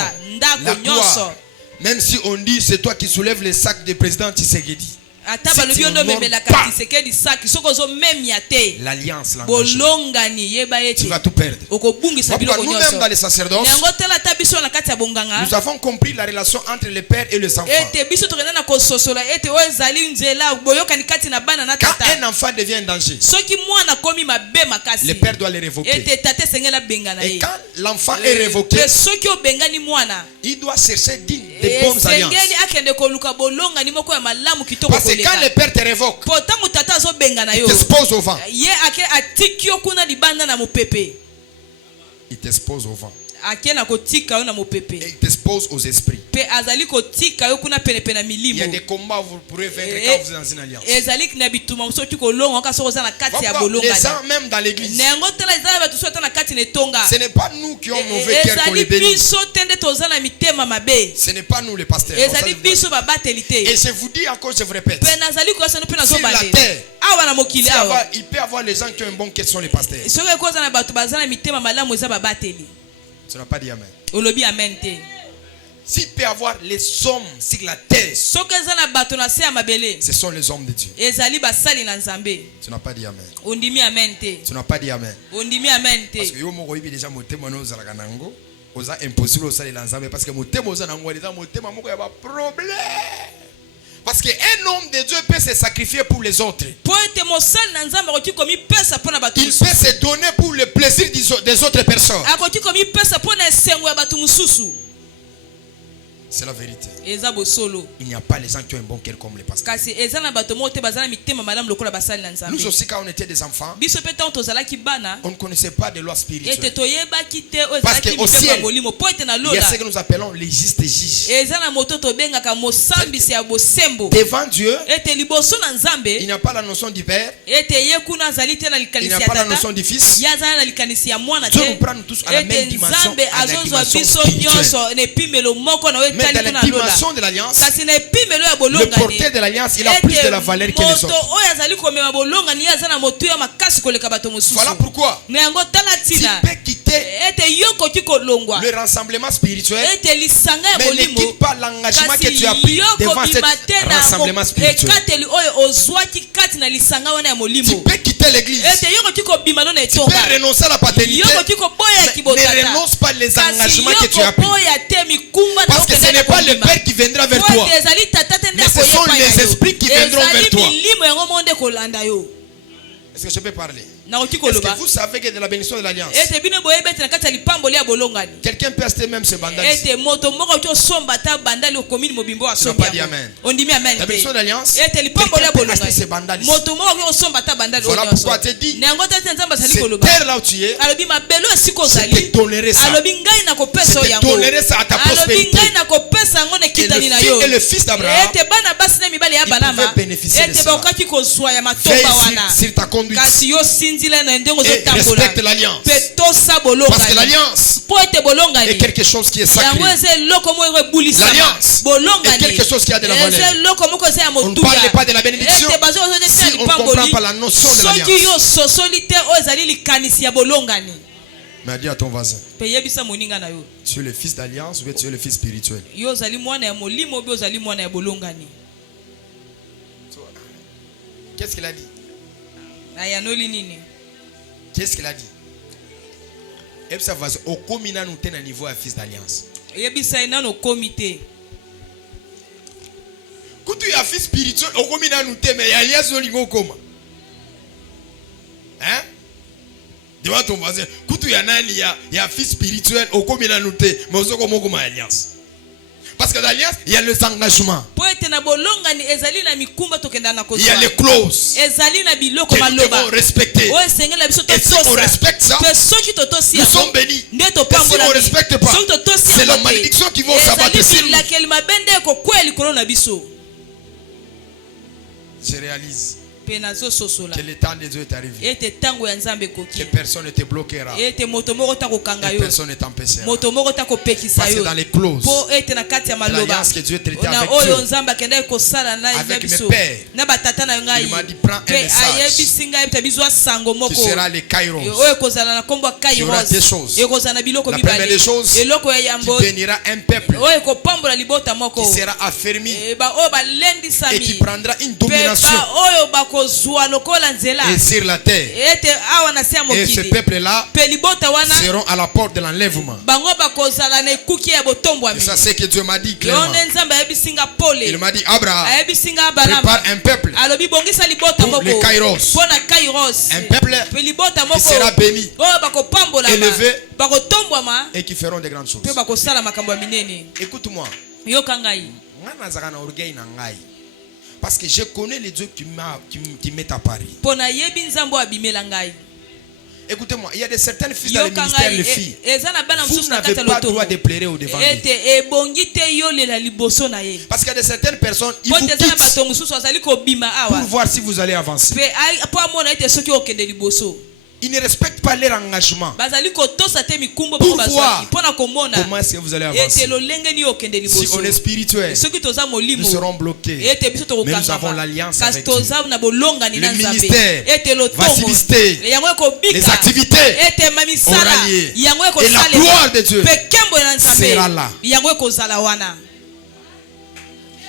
la gloire. Même si on dit c'est toi qui soulèves les sacs du président Tshisekedi. ata Si balobi tu ondo n'honores memelaka pas Tshisekedi saki soko zo memia te l'alliance, l'engagement, bolongani yeba tu ete vas tout perdre. okobungisa Pourquoi biloko nous-mêmes dans nyonso les sacerdoces, yango tala ata biso na kati ya bonganga nous avons compris la relation entre le père et les enfants. ete biso tokenda na kososola ete oyo ezali nzela boyokani kati na bana na Quand tata un enfant devient un danger, soki mwana komi mabe makasi le père doit le révoquer. ete tata esengeli abengana Et ye quand l'enfant est révoqué, pe soki obengani mwana il doit chercher des bonnes alliances. esengeli akende koluka bolongani moko ya malamu kitoko Parce que quand koleka le père te révoque, po ntango tata azobengana il yo t'expose au vent. ye ake atiki yo kuna libanda na mopepe Il t'expose au vent. ake na kotika yo na Et mopepe il t'expose aux esprits. pe azali kotika yo kuna penepene na Il y a milimo des combats où vous pourrez vaincre quand vous êtes dans une alliance. ezali na bituma soki kolonga oka soko oza na kati ya Pourquoi les bolongani gens même dans l'église, na yango tala ezala bato so ata na kati na etonga ce n'est pas nous qui avons mauvais cœur qu'on les ezali bénisse. biso te nde toza na mitema mabe Ce n'est pas nous les pasteurs. Non, ça, ezali je vous le dis. biso babateli te Et je vous dis encore, je vous répète, pe nazali koyosano mpe sur la nazobandela terre, awa na mokili awa il peut y avoir les gens qui ont un bon cœur, ce sont les pasteurs. soki ekoza na bato baza na mitema malamu eza babateli Tu n'as pas dit amen. olobi amen te S'il peut y avoir les hommes sur la terre, soki eza na bato na se ya mabele ce sont les hommes de Dieu. ezali basali na nzambe Tu n'as pas dit amen. ondimi amen te Tu n'as pas dit amen. ondimi amen Parce te que yo moko oyebi déjà motema no ozalaka nango, oza impossible osalela nzambe parce que motema oza nango eza motema moko ya ba problème. Parce que un homme de Dieu peut se sacrifier pour les autres. po ete mosali na nzambe akoki komipesa mpo na bato Il peut mosusu se donner pour le plaisir des autres personnes. akoki komipesa mpo na esengo ya bato mosusu C'est la vérité. eza bosolo Il n'y a pas les gens qui ont un bon cœur comme les pasteurs. kasi eza na bato moko te baza na mitema malamu lokola basali na nzambe Nous aussi, quand on était des enfants, biso mpe ntango tozalaki bana on ne connaissait pas de loi ete spirituelle. toyebaki te oyo Parce que ezalaki au mibeko ya ciel, molimo po ete na Il y a lola ce que nous appelons les justes juges. eza na moto tobengaka mosambisi ya bosembo Devant Dieu, ete liboso na il nzambe n'y a pas la notion du Père, ete ye kuna azali te na il n'y likanisi a ya pas la tata notion du Fils. ye azali na likanisi ya mwana Dieu te nous prend nous tous à la même ete dimension, nzambe à la azozwa dimension biso spirituelle. nyonso na epimelo moko na oyo Mais etali dans la kuna lola dimension de l'alliance, kasi na epimelo ya le bolongani porteur de l'alliance, il a plus de la valeur que les moto autres. oyo azali komema bolongani ye aza na motuya makasi koleka bato mosusu Voilà pourquoi na yango tala tu ntina peux quitter ete yo koki kolongwa le rassemblement spirituel, ete lisanga ya mais ne molimo quitte pas l'engagement que tu as kasi pris yo devant cet kobima te na rassemblement spirituel. ekateli oyo ozwaki kati na lisanga wana ya Tu molimo peux quitter l'église, ete yo koki kobima no na tu peux etonga renoncer à la paternité, yo koki koboya mais kibotata ne renonce pas les kasi engagements que tu yo as pris. koboya te mikumba na Parce que ce n'est pas le Père qui viendra vers toi, ete ezali tata te nde mais ce sont akoyepa les na yo. esprits qui viendront vers ezali toi. milimo yango mo nde kolanda yo Est-ce que je peux parler? nakoki Est-ce que koloba vous savez que de la bénédiction de l'alliance, ete bino boyebi ete na kati ya lipamboli ya bolongani quelqu'un peut acheter même ce bandage? ete moto moko oki osomba ata bandali okomini mobimbo Tu n'as asombi pas dit yango amen. ondimi amen La bénédiction de te l'alliance, ete lipamboli ya quelqu'un peut acheter ce bolongani bandage. moto moko oki osomba ata bandali Voilà oyo nyonso pourquoi tu dis, na yango tete nzambe azali cette koloba terre là où tu es, alobi mabelo esika je te ozali donnerai ça. alobi ngai nakopesa Je oyo te yango donnerai ça à ta alobi prospérité. ngai nakopesa yango na Et ekitani na le yo fils et le fils d'Abraham, ete bana basi na mibali ya ils balama pouvaient bénéficier de ete cela. bakokaki kozwa ya veille matomba wana sur ta conduite kasi yo sinzila na ndenge et ozotambola respecte l'alliance. mpe tosa Parce que bolongani l'alliance mpo ete bolongani est quelque chose qui est sacré. yango eza eloko moko ebulisama L'alliance bolongani est quelque chose qui a de la valeur. eza eloko moko eza ya On ne parle pas de la motuya bénédiction ete bazo kozwa te si tina on ne comprend lipamboli pas la notion de soki l'alliance. yo sosoli te oyo ezali likanisi ya bolongani Mais dis à ton voisin, mpe yebisa moninga na yo tu es le fils d'alliance ou bien tu es le fils spirituel. yo ozali mwana ya molimo obi ozali mwana ya bolongani Qu'est-ce qu'il a dit? ayanoli nini Qu'est-ce qu'il a dit? Et ça va au communal nous tenons à niveau à fils d'alliance. yebisa ye nano okomi te Quand tu es fils spirituel, au communal nous tenons mais alliance au lingo comment? Hein? Devant ton voisin, quand tu es un fils spirituel, au communal nous tenons mais au comment alliance? Parce que dans l'alliance, il y a les engagements. po ete na bolongani ezali na mikumba tokenda na Il y a kozwa les clauses ezali na biloko que nous maloba devons respecter. oyo esengeli biso Et si on totosa respecte ça, mpe soki totosi nous yango sommes bénis. nde Et si on ne topambolami respecte pas, soki totosi c'est la yango te malédiction qui va s'abattre sur ezali nous. bilakeli mabe nde ekokwea likolo na biso Je réalise pe nazososola Que le temps de Dieu est arrivé. ete ntango ya nzambe Que ekoki personne ne te bloquera. ete moto moko takokanga Et yo personne ne t'empêchera. moto moko takopekisa Parce que yo dans les clauses po ete na kati ya de maloba l'alliance que Dieu traitait na avec oyo Dieu, nzambe akendaki kosala na avec biso mes pères, na batata na yo ngai il m'a dit, prends un pe message ayebisi ngai ete bizwa sango qui moko sera les kairos. oyo ekozala na nkombo ya Il y aura kairos deux choses. ekozala na biloko La première mibale des choses, eloko ya qui yambo bénira un peuple oyo ekopambola libota moko qui sera affermi oyo et qui balendisami prendra une pe domination oyo bakozwa lokola nzela et sur la terre. ete awa na se ya Et ce mokili peuple-là pe libota wana seront à la porte de l'enlèvement. bango bakozala na ekuki ya Et botombwami ça, c'est que Dieu m'a dit yo clairement. nde nzambe ayebisi nga Il pole m'a dit, Abraham, ayebisi nga abalama prépare un peuple alobi bongisa libota pour les moko kairos. mpo na kairos Un peuple pe libota qui moko sera béni oyo bakopambolama élevé bakotombwama et qui feront de grandes choses. mpe bakosala makambo ya minene Écoute-moi. yoka ngai Parce que je connais les dieux qui m'est apparu. mpo nayebi nzambe oyo abimela ngai Écoutez-moi, il y a de certaines filles dans le yoka ministère, ngai les filles. eza na bana Vous mosusu na n'avez kati ya pas le droit lotomo de pleurer au devant d'eux. ete ebongi te yolela liboso na ye Parce qu'il y a de certaines personnes, ils po vous te eza na quittent bato mosusu azali kobima pour awa voir si vous allez avancer. mpe mpo amona ete soki okende liboso Ils ne respectent pas leur engagement. bazali kotosa te mikumbo Pour bango bazwaki voir mpo na komona comment est-ce que vous allez ete avancer. lolenge nini okende Si liboso on est spirituel, soki toza nous molimo serons bloqués. ete biso Mais nous avons tokokangama l'alliance kasi avec Dieu. toza na bolongani na Le nzambe ministère ete va lotongo s'illustrer. yango Les ekobika activités ete mamisala aura lieu. yango Et la gloire de Dieu mpe nkembo na nzambe sera là. yango ekozala wana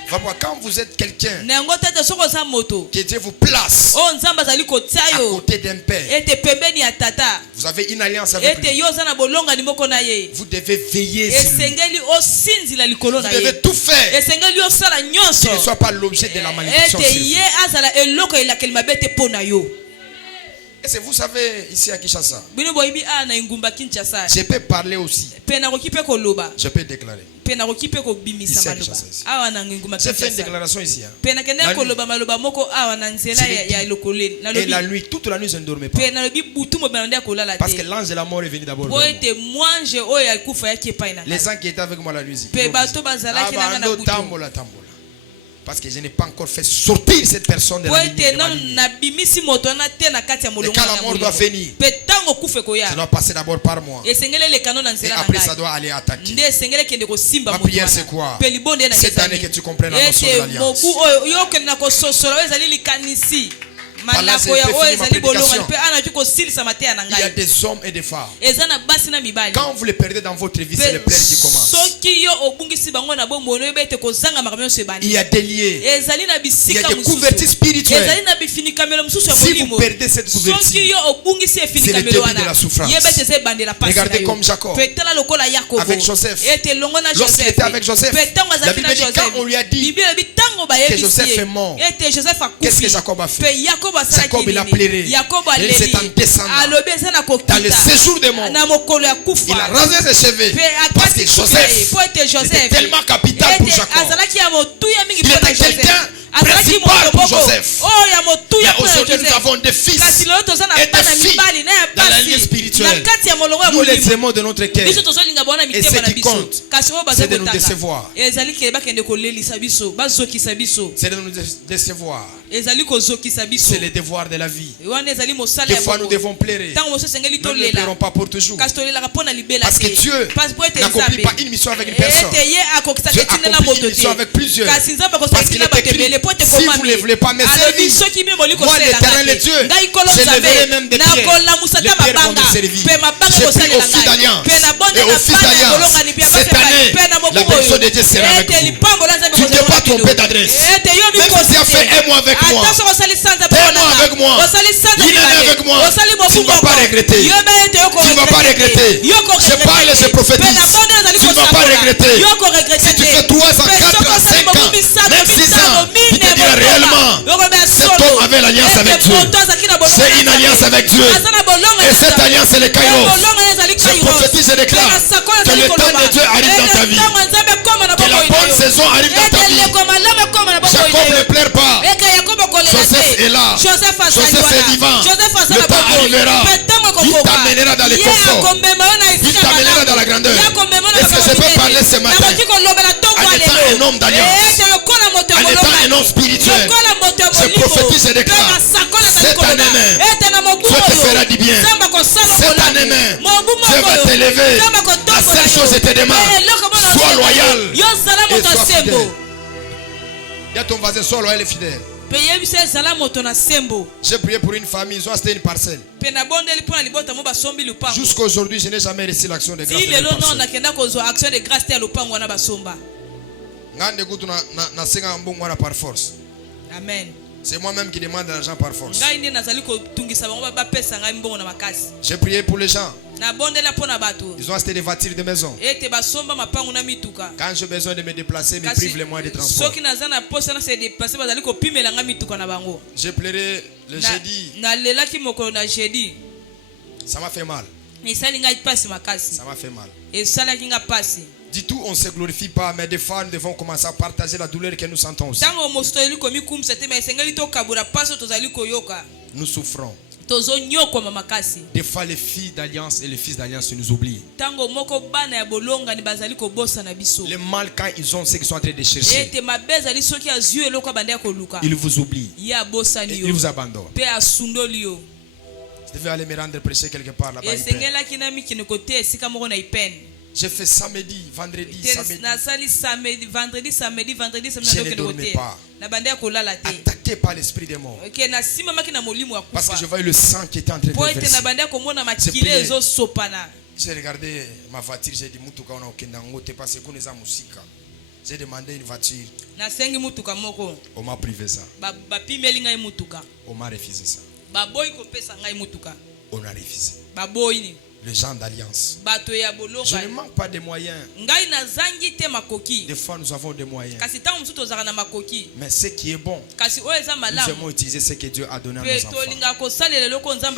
Vraiment, quand vous êtes quelqu'un na yango tete soki oza moto que Dieu vous place oyo nzambe azali kotia à yo côté d'un père, ete pembeni ya tata vous avez une alliance avec ete lui. yo oza na bolongani moko na ye Vous devez veiller sur lui. esengeli osinzila likolo Vous na ye devez tout faire esengeli osala qu'il nyonso ne soit pas l'objet de la malédiction ete sur vous. ye azala eloko elakeli mabe te mpo na yo Et vous savez, ici à Kinshasa, bino boyebi awa na engumba kinshasa je peux parler aussi, mpe nakoki mpe koloba je peux déclarer. mpe nakoki mpe kobimisa Ici à maloba Kinshasa. awa na engumba J'ai fait une kinshasa déclaration ici. Hein. mpe nakendaki koloba maloba moko awa na nzela ya elokole Et nalobi la nuit, toute la nuit, je ne dormais pas. mpe nalobi butu mobima nde akolala Parce que te l'ange de la mort est venu d'abord. po vers moi. ete mwange oyo akufa yaki epai na Les ngai gens qui étaient avec moi la nuit. mpe bato bazalaki na ngai na butu Tambola. Parce que je n'ai pas encore fait sortir cette personne de po la ligne. ete de ma nano ligne. nabimisi moto wana te na kati ya Et molongo quand la mort doit venir, mpe ntango okufa ça ekoya doit passer d'abord par moi. esengeli elekano na Et nzela na après, ça ngai doit aller attaquer. nde esengeli ekende kosimba Ma moto prière, wana c'est quoi? mpe libonde ye na Cette année que tu comprennes la notion de ete l'alliance. mobu oyo yo okende na kososola oyo ezali likanisi malako ya j'ai oyo fini ma ezali bolongani prédication. mpe ana naki kosilisa mateya na Il y a ngai des hommes et des femmes. eza na basi na mibali Quand vous les perdez dans votre vie, c'est le plaire qui commence. soki yo obungisi bango na bomoi oyebi ete kozanga makambo nyonso Il ebandi y a des liés. ezali na Il y a bisika des couvertures mosusu spirituelles. ezali na bifinikamelo mosusu ya Si vous molimo perdez cette soki couverture, yo obungisi c'est le efinikamelo début wana de la souffrance. yeba ete eza ebandela pasi na Regardez yo comme Jacob. mpe tala lokola yakobo Avec Joseph. ete longo na Lorsqu'il était avec Joseph, mpe ntango la azalaki Bible na dit quand on lui a dit bible elobi ntango Joseph bayebisi est mort, ye ete joseph qu'est-ce que akufi Jacob a fait? mpe yakobo asalaki Jacob, il a pleuré. nini yakobo Et c'est en aleli descendant alobi eza na dans le kokita séjour des morts. na mokolo ya Il a kufa rasé ses cheveux. mpe Parce que akati suki na ye Joseph po ete était joseph tellement capital pour ete Jacob. azalaki ya motuya mingi Il mpo na était quelqu'un joseph azalaki principal moto pour moko Joseph. oyo ya motuya Mais mpo na aujourd'hui, nous joseph avons des fils kasi lelo toza na et des bana filles mibali na ya dans la ligne basi na spirituelle. kati ya molongo ya Nous les molimo aimons de notre cœur. biso tozolinga bona Et mitema ce na qui biso compte, kasi oyo c'est de nous bazokotanga décevoir. ezali ke bakende kolelisa biso bazokisa biso C'est de nous décevoir. ezali kozokisa biso C'est le devoir de la vie. wana ezali mosala Des ya fois, nous bokono. devons pleurer. ntango mosusu esengeli Nous ne tolela pleurons pas pour toujours. kasi tolelaka mpo na libela Parce que te Dieu Parce po ete n'accomplit nzambe pas une mission avec une personne. ete ye akokisaka Dieu etinela accomplit moto une mission te avec plusieurs. kasi nzambe Parce akosaka qu'il etina est bato écrit, ebele po ete si vous komami ne voulez pas me alobi servir, soki mie boli moi, l'Éternel kosalela est Dieu. ngai kolo Je leverai nzambe même des pierres. nakolamusa Les ta pierres vont mabanga me servir. mpe mabanga J'ai pris ekosalela au fil d'alliance. mpe na bonde Et au na fil bana ya d'alliance, bolongani mpe cette année, mpe na la mokumu bénédiction oyo de Dieu sera avec ete vous. lipango la nzambe Tu ne t'es pas trompé bino. d'adresse. ete yo Même si tu as fait un mois avec moi, ata soki osali sanza mpo un mois avec moi, osali sanza une année mibale avec moi, osali tu ne mobu vas pas moko regretter. yo be ete yo Tu ne vas pas regretter. Je parle et je prophétise. Tu ne vas pas regretter. Si tu fais 3 ans, 4 ans, 5 ans, même 6 ans, il te dira réellement, cet homme avait l'alliance avec Dieu. C'est une alliance avec Dieu. Et cette alliance, c'est le Kairos. Je prophétise et déclare que le temps de Dieu arrive dans ta vie. Que la bonne saison arrive dans ta vie. Jacob ne pleure pas. Joseph est là. Joseph est vivant. Le temps arrivera. Il t'amènera dans les conforts. Il t'amènera dans la grandeur. Est-ce que je peux parler ce matin en étant un homme d'alliance, en étant un homme spirituel? Je prophétise aujourd'hui je déclare, cette année même, Dieu te fera du bien. Cette année même, Dieu va t'élever. La seule chose je te demande, sois loyal et sois fidèle. Dis à ton voisin, sois loyal et fidèle. J'ai prié pour une famille, ils ont acheté une parcelle. Jusqu'à aujourd'hui, je n'ai jamais reçu l'action de grâce. Par force. Amen. C'est moi-même qui demande de l'argent par force. J'ai prié pour les gens. Ils ont acheté des voitures de maison. Quand j'ai besoin de me déplacer, ils me privent les moyens de transport. J'ai pleuré le jeudi. Ça m'a fait mal. Ça m'a fait mal. Du tout, on ne se glorifie pas, mais des fois, nous devons commencer à partager la douleur que nous sentons aussi. Nous souffrons. Des fois, les filles d'alliance et les fils d'alliance nous oublient. Le mal, quand ils ont ce qu'ils sont en train de chercher, ils vous oublient. Ils vous abandonnent. Je devais aller me rendre prêcher quelque part là-bas. J'ai fait samedi, vendredi, samedi. Je ne dormais pas. Attaqué par l'esprit des morts. Parce que je voyais le sang qui était en train de verser. J'ai regardé ma voiture, j'ai dit Mutuka on a Okendangote parce que nous avons musique. J'ai demandé une voiture. On m'a privé ça. On m'a refusé ça. On a refusé. Les gens d'alliance. Je ne manque pas de moyens. Des fois nous avons des moyens. Mais ce qui est bon, nous aimons utiliser ce que Dieu a donné à nos enfants.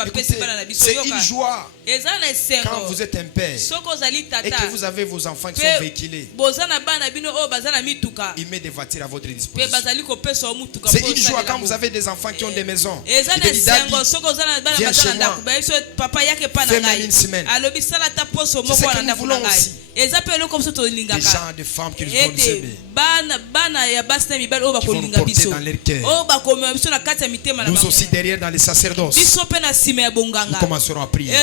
Écoutez, c'est une joie quand vous êtes un père et que vous avez vos enfants qui sont véhiculés. Il met des voitures à votre disposition. C'est une joie quand vous avez des enfants qui ont des maisons. Il dit Daddy, viens chez moi. Fais-moi une semaine. C'est ce que nous voulons aussi. Des gens, des femmes qui nous vont nous aimer, qui vont nous porter dans leur cœur. Nous aussi derrière dans les sacerdoces, nous commencerons à prier.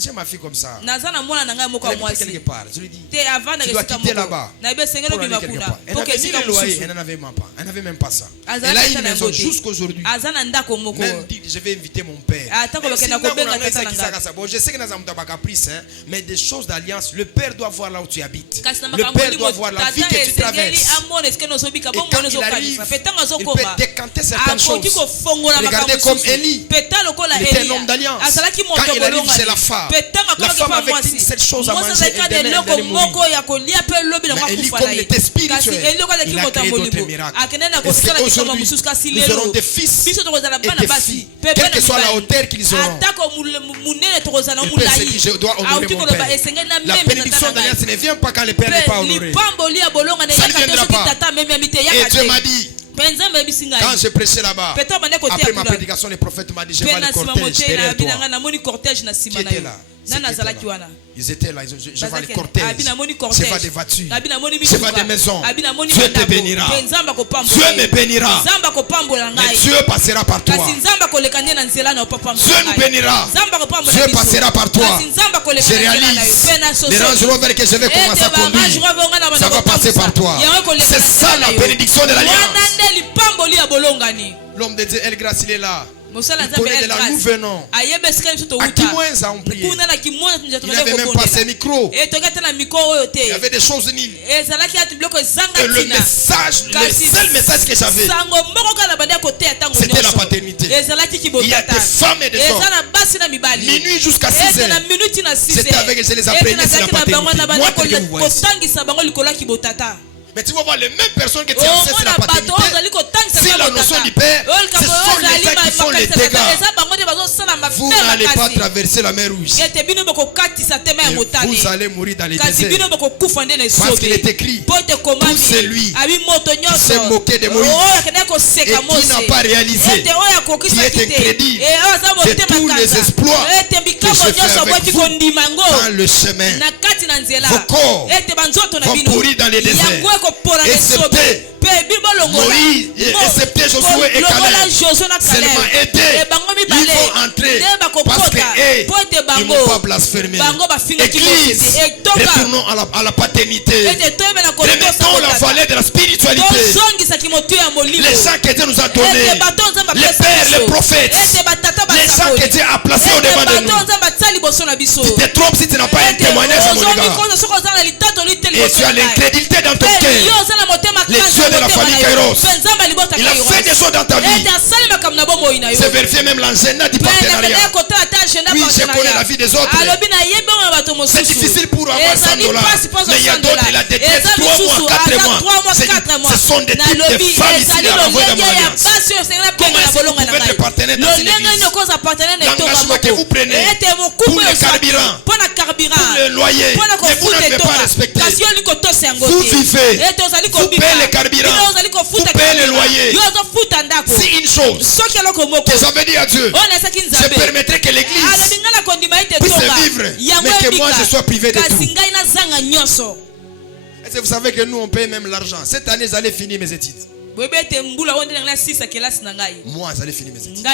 J'ai ma fille comme ça. Elle habite quelque part. Je lui dis, tu dois quitter là-bas pour aller quelque part. Elle n'avait ni le loyer, elle n'en avait même pas. Elle n'avait même pas ça. Elle a une maison jusqu'aujourd'hui. Même dit, je vais inviter mon père. Bon, je sais que nous avons des caprices, mais des choses d'alliance, le père doit voir là où tu habites. Le père doit voir la vie que tu traverses. Et quand il arrive, il peut décanter certaines choses. Regardez comme Élie, il était un homme d'alliance. Quand il arrive chez la femme avait une seule chose à manger et demain elle allait mourir. Mais Élie, comme il était spirituel, il a créé d'autres miracles. Est-ce qu'aujourd'hui, nous aurons des fils et des filles, quelle que soit la hauteur qu'ils auront, il peut se dire, je dois honorer mon père. La bénédiction d'alliance ne vient pas quand le père n'est pas honoré. Ça ne viendra pas. Et Dieu m'a dit, quand j'ai prêché là-bas, après ma prédication, le prophète m'a dit, je vois le cortège derrière toi. Qui était là? Ils étaient là, je vois les cortèges, je vois des voitures, je vois des maisons. Dieu te bénira. Dieu me bénira. Mais Dieu passera par toi. Dieu nous bénira. Dieu passera par toi. Je réalise les Range Rover que je vais commencer à conduire. Ça va passer par toi. C'est ça la bénédiction de l'alliance. L'homme de Dieu, El Grace, il est là. Il connaît de là, nous venons. À qui moins a on prié. Il n'avait même pas ses micros. Il y avait des choses nulles. Et le message, le seul message que j'avais, c'était la paternité. Il y a des femmes et des hommes. Minuit jusqu'à 6 heures. C'était avec, je les apprenais, c'est la paternité. Moi, tel que vous voyez. Mais tu vas voir les mêmes personnes que tu enseignent sur la paternité. C'est la notion du père. Ce sont les gens qui font les dégâts. Vous n'allez pas traverser la mer rouge. Et vous allez mourir dans les déserts. Parce qu'il est écrit, tout celui qui s'est moqué de Moïse et qui n'a pas réalisé, qui est incrédule de tous les exploits que je fais avec vous dans le chemin. Vos corps vont pourrir dans les déserts. Excepté Moïse, accepté Josué et Caleb, seulement aider, ils vont entrer parce que ils ne vont pas blasphémer. Église, retournons à la paternité. Remettons la valeur de la spiritualité. Les gens que Dieu nous a donnés, les pères, les prophètes, les gens que Dieu a placés au devant de nous. Tu te trompes si tu n'as pas un témoignage à mon égard. Et tu as l'incrédulité dans ton cœur. Les dieux de la famille Kairos, il a fait des choses dans ta vie. C'est vérifié même l'agenda du partenariat. Oui, je connais la vie des autres. C'est difficile pour avoir $100. Mais il y a d'autres, il a des têtes 3 mois, 4 mois. Ce sont des types de femmes ici qui ont envoyé dans mon alliance. Comment est-ce que vous pouvez être partenaire dans une église? L'engagement que vous prenez pour le carburant, pour le loyer, mais vous n'avez pas respecté. Vous vivez, vous payez le carburant, vous payez le loyer. C'est une chose que j'avais dit à Dieu. Je permettrai que l'église puisse vivre, mais que moi je sois privé de tout. Est-ce que vous savez que nous on paye même l'argent? Cette année j'allais finir mes études. Moi j'allais finir mes études.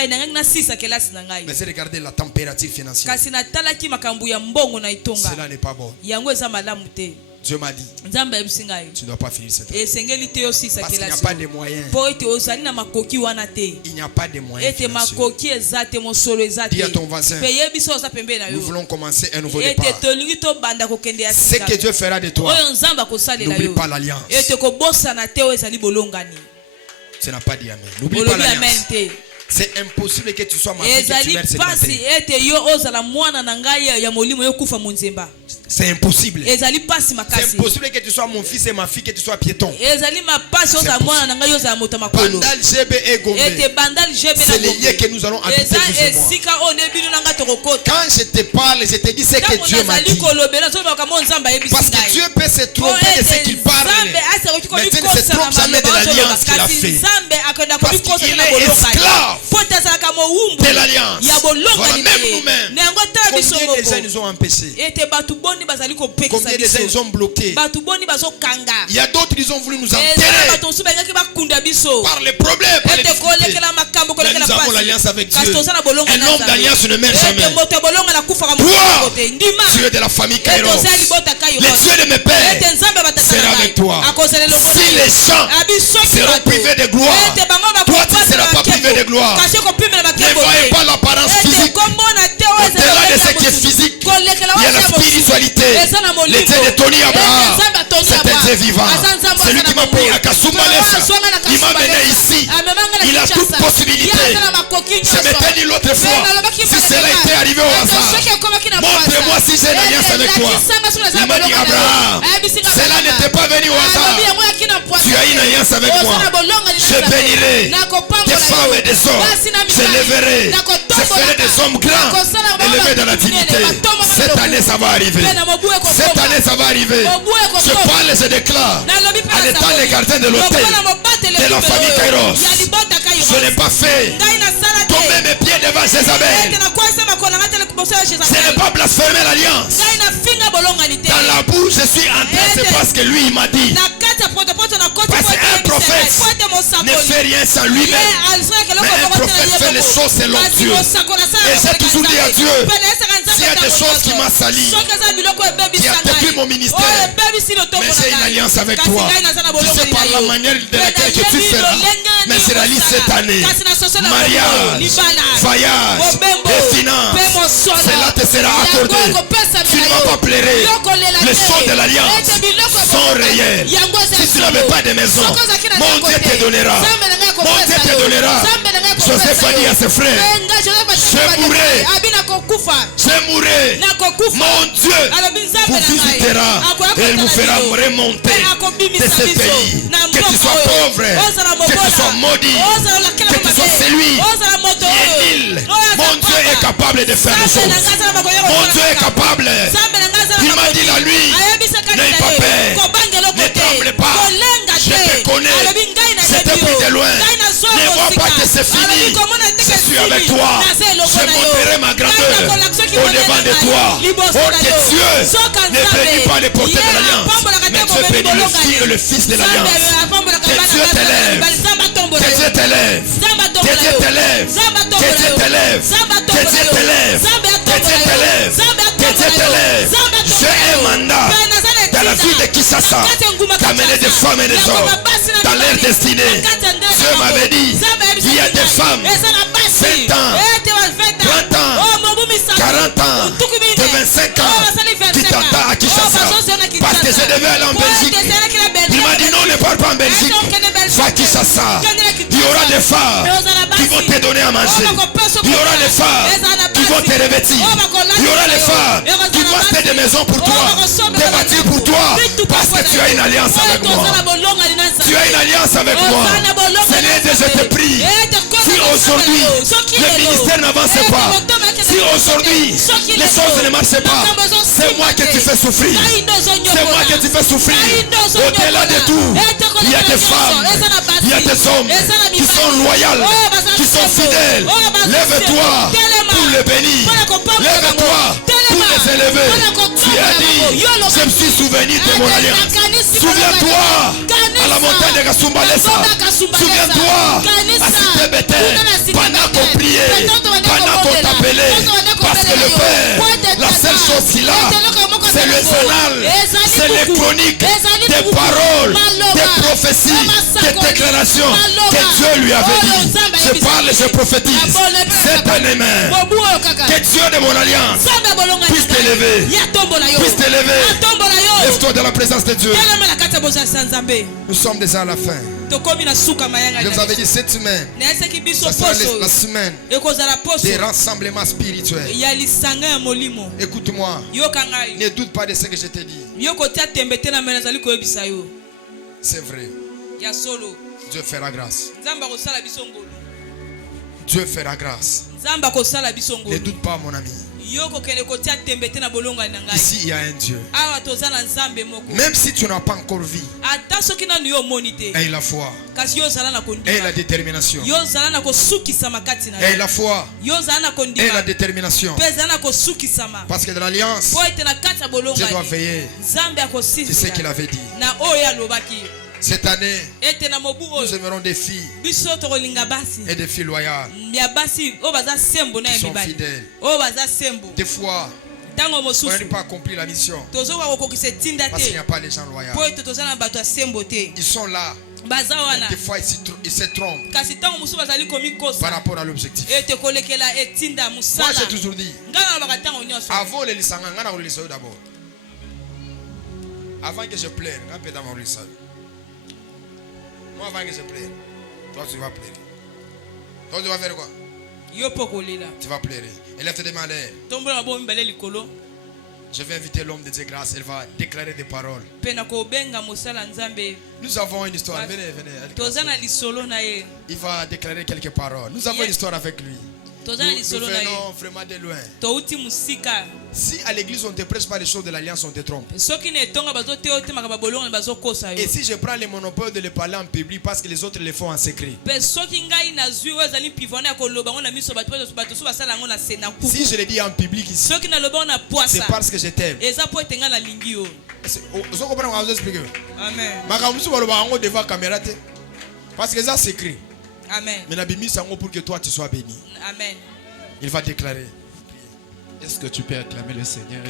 Mais j'ai regardé la température financière. Cela n'est pas bon. Dieu m'a dit, tu ne dois pas finir cette année. Parce qu'il n'y a pas de moyens. Il n'y a pas de moyens financiers. Dis à ton voisin, nous voulons commencer un nouveau départ. Ce que Dieu fera de toi, n'oublie pas l'alliance. Tu n'as pas dit amen. N'oublie pas l'alliance. C'est impossible que tu sois ma fille que tu meurs célibataire. C'est impossible. C'est impossible que tu sois mon fils et ma fille que tu sois piéton. Bandal, Gébé et Gombe. C'est les lieux que nous allons habiter plus et moi. Quand je te parle, je te dis ce que Dieu m'a dit. Parce que Dieu peut se tromper de ce qu'il parle, mais Dieu ne se trompe jamais de l'alliance qu'il a fait. Parce qu'il est esclave de l'alliance. Voilà, même nous-mêmes. Combien de gens nous ont empêchés? Combien de gens ils ont bloqué? Il y a d'autres qui ont voulu nous enterrer par les problèmes, par les difficultés. Mais nous avons l'alliance avec Dieu. Un homme d'alliance ne meurt jamais. Toi, tu es de la famille Kairos. Le Dieu de mes pères sera avec toi. Si les gens seront privés de gloire, toi tu ne seras pas privé de gloire. Ne voyez pas l'apparence physique. Au-delà de ce qui est physique, il y a la spiritualité. Le Dieu de Tony Abraham, c'est un Dieu vivant. C'est lui qui m'a pris à Kasumbalesa. Il m'a mené ici. Il a toute possibilité. Je m'étais dit l'autre fois, si cela était arrivé au hasard, montre-moi si j'ai une alliance avec toi. Il m'a dit, Abraham, cela n'était pas venu au hasard. Tu as une alliance avec moi. Je bénirai des femmes et des hommes. Je lèverai. Je ferai des hommes grands élevés dans la dignité. Cette année ça va arriver. Cette année ça va arriver. Je parle et je déclare en étant les gardiens de l'hôtel de la famille Kairos. Je n'ai pas fait tomber mes pieds devant Jézabel. Ce n'est pas blasphémer l'alliance. Dans la bouche je suis entré, c'est parce que lui il m'a dit. Parce qu'un prophète ne fait rien sans lui-même. Mais un prophète fait les choses selon Dieu. Et j'ai toujours dit à Dieu, s'il y a des choses qui m'ont sali, qui a détruit mon ministère, mais j'ai une alliance avec toi. Tu sais par la manière de laquelle que tu feras, mais c'est la liste cette année. Mariage, voyage et finances, cela te sera accordé. Tu ne vas pas pleurer. Les choses de l'alliance sont réels. Si tu n'avais pas de maison, mon Dieu te donnera. Mon Dieu te donnera. Joseph a dit à ses frères, je mourrai. Je mourrai. Mon Dieu vous visitera et il vous fera remonter de ce pays. Que tu sois pauvre, que tu sois maudit, que tu sois celui qui est nul. Mon Dieu est capable de faire les choses. Mon Dieu est capable. Il m'a dit la nuit, n'aie pas peur, ne tremble pas. Je te connais, je t'ai pris de loin. Ne vois pas que c'est fini. Je suis avec toi. Je montrerai ma grandeur au devant de toi. Oh que Dieu ne bénit pas les porteurs de l'alliance, mais Dieu bénit le Fils et le Fils de l'alliance. Que Dieu t'élève. Que Dieu t'élève. Que Dieu t'élève. Que Dieu t'élève. Que Dieu t'élève. Que Dieu t'élève. Que Dieu t'élève. J'ai un mandat dans la vie de Kinshasa d'amener des femmes et des hommes dans leur destinée. Dieu m'avait dit, il y a des femmes 20 ans, 30 ans, 40 ans, de 25 ans qui t'attendent à Kinshasa parce que je devais aller en Belgique. Il m'a dit non, ne pars pas en Belgique, va à Kinshasa. Il y aura des femmes qui vont te donner à manger. Il y aura des femmes qui vont te revêtir. Il y aura des femmes qui vont acheter des maisons pour toi, des voitures pour toi, parce que tu as une alliance avec moi. Tu as une alliance avec moi. Seigneur, je te prie, si aujourd'hui le ministère n'avance pas, si aujourd'hui les choses ne marchent pas, c'est moi que tu fais souffrir. C'est moi que tu fais souffrir. Au-delà de tout, il y a des femmes, il y a des hommes qui sont loyaux, qui sont fidèles. Lève-toi pour les bénir. Lève-toi pour les élever. Tu as dit, je me suis souvenu de mon alliance. Souviens-toi à la montagne de Kasumbalesa. Souviens-toi à Cité Bethel. Pendant qu'on priait, pendant qu'on t'appelait. Parce que le Père, la seule chose qu'il a, c'est le journal, c'est les chroniques, des paroles, des prophéties, des déclarations que Dieu lui avait dit. Je parle et je prophétise. Cette année même, que Dieu de mon alliance puisse t'élever. Puisse t'élever. Lève-toi dans la présence de Dieu. Nous sommes déjà à la fin. Je vous avais dit cette semaine, ça sera la semaine des rassemblements spirituels. Écoute-moi, ne doute pas de ce que je t'ai dit. C'est vrai. Dieu fera grâce. Dieu fera grâce. Ne doute pas, mon ami. Ici il y a un Dieu. Même si tu n'as pas encore vu, aie la foi, aie la détermination, aie la foi, aie la détermination. Parce que dans l'alliance, Dieu doit veiller. C'est ce qu'il avait dit. Cette année, nous aimerons des filles et des filles loyales qui sont fidèles. Des fois, on n'a pas accompli la mission parce qu'il n'y a pas les gens loyaux. Ils sont là. Des fois, ils se trompent par rapport à l'objectif. Moi, j'ai toujours dit, avant les lisanga, d'abord. Avant que je plaire, moi, avant que je plaire, toi tu vas pleurer. Toi tu vas faire quoi? Tu vas pleurer. Élève tes mains. Je vais inviter l'homme de Dieu grâce. Elle va déclarer des paroles. Nous avons une histoire. Venez. Il va déclarer quelques paroles. Nous avons une histoire avec lui. Nous venons vraiment de loin. Si à l'église on ne te prêche pas les choses de l'alliance, on te trompe. Et si je prends le monopole de le parler en public parce que les autres le font en secret. Si je le dis en public ici, c'est parce que je t'aime. Vous comprenez? Amen. Parce que ça c'est écrit. Amen. Mais la Bible c'est pour que toi tu sois béni. Amen. Il va déclarer. Est-ce que tu peux acclamer le Seigneur?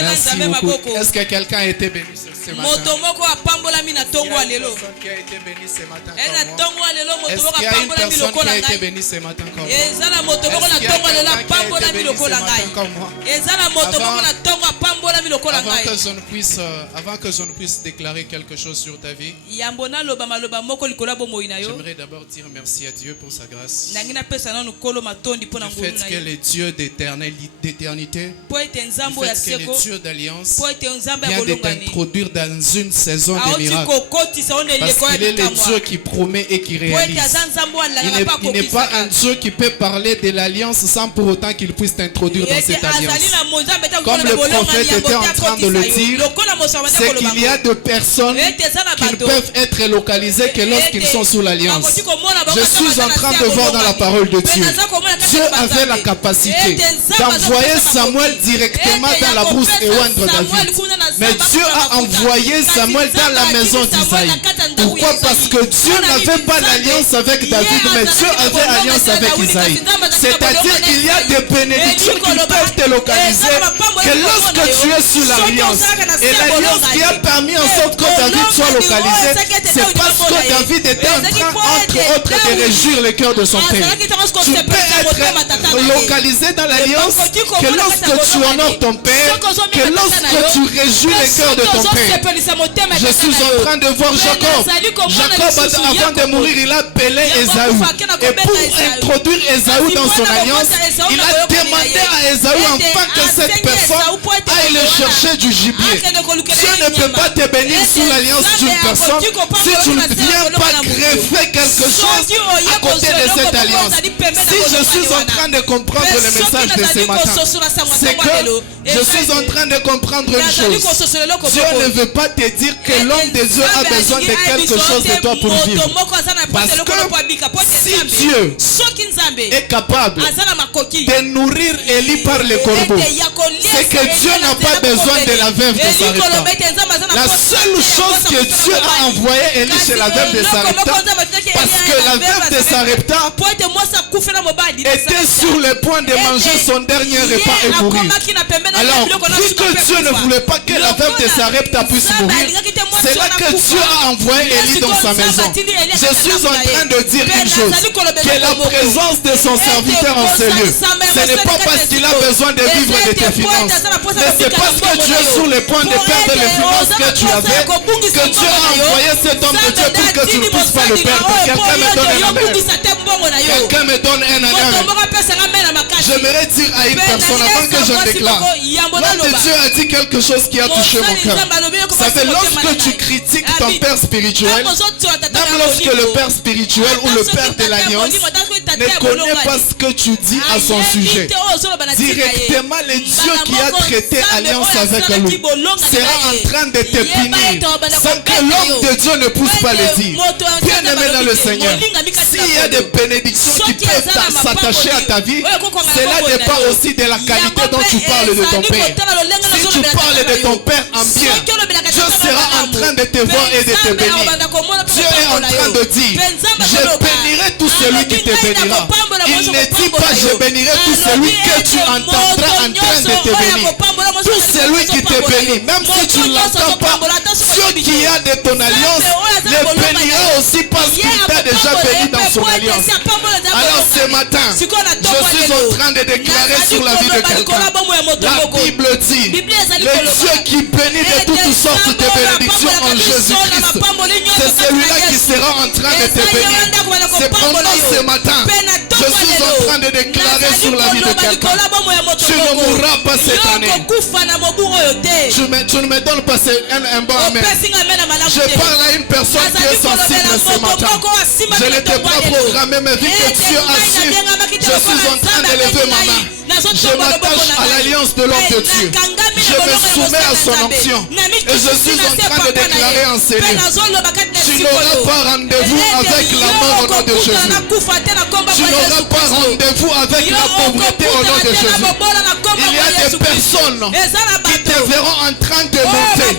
Merci beaucoup. Est-ce que quelqu'un a été béni ce matin? Est-ce qu'il y a une personne qui a été bénie ce matin comme moi? Est-ce qu'il y a quelqu'un qui a été béni ce matin comme moi? Avant que je ne puisse déclarer quelque chose sur ta vie, j'aimerais d'abord dire merci à Dieu pour sa grâce. Le fait qu'elle est Dieu d'éternité, le fait qu'elle est Dieu d'alliance, vient de t'introduire dans une saison de miracles. Parce qu'il est le Dieu qui promet et qui réalise. Il n'est pas un Dieu qui peut parler de l'alliance sans pour autant qu'il puisse t'introduire dans cette alliance. Comme le prophète prophète était en train de le dire, c'est qu'il y a de personnes qui ne peuvent être localisées que lorsqu'ils sont sous l'alliance. Je suis en train de voir dans la parole de Dieu. Dieu avait la capacité d'envoyer Samuel directement dans la brousse et oindre David. Mais Dieu a envoyé Samuel dans la maison d'Isaïe. Pourquoi? Parce que Dieu n'avait pas l'alliance avec David, mais Dieu avait alliance avec Isaïe. C'est-à-dire qu'il y a des bénédictions qui peuvent te localiser que lorsque tu es sous l'alliance. Et l'alliance qui a permis en sorte que David soit localisé, c'est parce que David était en train, entre autres, de réjouir le cœur de son père. Tu peux être localisé dans l'alliance que lorsque tu honores ton père, que lorsque tu réjouis le cœur de ton père. Je suis en train de voir Jacob. Jacob, avant de mourir, il a appelé Ésaü. Et pour introduire Ésaü dans son alliance, il a demandé à Ésaü enfin que cette personne aille le chercher du gibier. Dieu ne peut pas te bénir sous l'alliance d'une personne si tu ne viens pas greffer quelque chose à côté de cette alliance. Si je suis en train de comprendre le message de ce matin, c'est que je suis en train de comprendre une chose. Dieu ne veut pas te dire que l'homme de Dieu a besoin de quelque chose de toi pour vivre. Parce que si Dieu est capable de nourrir Élie par les corbeaux, c'est que Dieu n'a pas besoin de la veuve de Sarepta. La seule chose que Dieu a envoyé Élie chez la veuve de Sarepta, parce que la veuve de Sarepta était sur le point de manger son dernier repas et mourir. Alors, vu que Dieu ne voulait pas que la veuve de Sarepta puisse mourir, c'est là que Dieu a envoyé Élie dans sa maison. Je suis en train de dire une chose, que la présence de son serviteur en ce lieu, ce n'est pas parce qu'il a besoin de vivre de tes finances, mais c'est parce que tu es sur le point de perdre les finances que tu avais, que Dieu a envoyé cet homme de Dieu pour que tu ne puisses pas le perdre. Quelqu'un me donne un amen. Quelqu'un me donne un amen. J'aimerais dire à une personne avant que je déclare, l'homme de Dieu a dit quelque chose qui a touché mon cœur. Vous savez, lorsque tu critiques ton père spirituel, même lorsque le père spirituel ou le père de l'alliance ne connaît pas ce que tu dis à son sujet, directement le Dieu qui a traité alliance avec lui sera en train de te punir sans que l'homme de Dieu ne puisse pas le dire. Bien-aimé dans le Seigneur, s'il y a des bénédictions qui peuvent s'attacher à ta vie, cela dépend aussi de la qualité dont tu parles de ton père. Si tu parles de ton père en bien, Dieu sera en train de te voir et de te bénir. Dieu est en train de dire, je bénirai tout celui qui te bénira. Il ne dit pas, je bénirai tout celui que tu entendras en train de te bénir. Tout celui qui te bénit, même si tu ne l'entends pas, Dieu qui a de ton alliance le bénira aussi parce qu'il t'a déjà béni dans son alliance. Alors ce matin, je suis en train de déclarer sur la vie de quelqu'un. La Bible dit, le Dieu qui bénit de toutes sortes de bénédictions en Jésus-Christ, c'est celui-là qui sera en train de te bénir. Cependant ce matin, je suis en train de déclarer sur la vie de quelqu'un, tu ne mourras pas cette année. Tu ne me donnes pas un bon amen. Je parle à une personne qui est sensible ce matin. Je ne t'ai pas programmé, mais vu que Dieu a su, je suis en train de lever ma main. Je m'attache à l'alliance de l'homme de Dieu. Je me soumets à son onction. Et je suis en train de déclarer en ces lieux, tu n'auras pas rendez-vous avec la mort au nom de Jésus. Tu n'auras pas rendez-vous avec la pauvreté au nom de Jésus. Il y a des personnes qui te verront en train de monter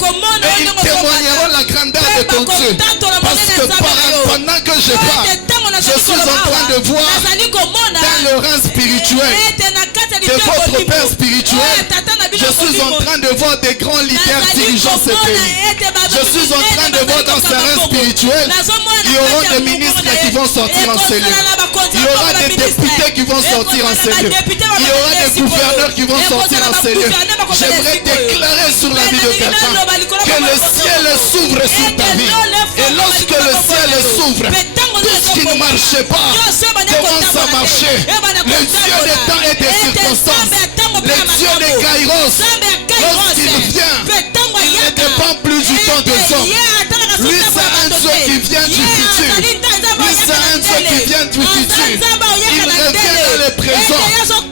et ils témoigneront la grandeur de ton Dieu. Parce que pendant que je parle, je suis en train de voir dans le rang spirituel de votre père spirituel, je suis en train de voir des grands leaders dirigeant ce pays. Je suis en train de voir dans ce rang spirituel, il y aura des ministres qui vont sortir en ces lieux. Il y aura des députés qui vont sortir en ces lieux. Il y aura des gouverneurs qui vont sortir en ces lieux. J'aimerais déclarer sur la vie de quelqu'un que le ciel s'ouvre sur ta vie. Et lorsque le ciel s'ouvre, tout ce qui ne marchait pas commence à marcher. Le Dieu des temps et des circonstances, le Dieu des Kairos, lorsqu'il vient, il ne dépend plus du temps des hommes. Lui, c'est un Dieu qui vient du futur. Lui, c'est un Dieu qui vient du futur. Il revient dans le présent.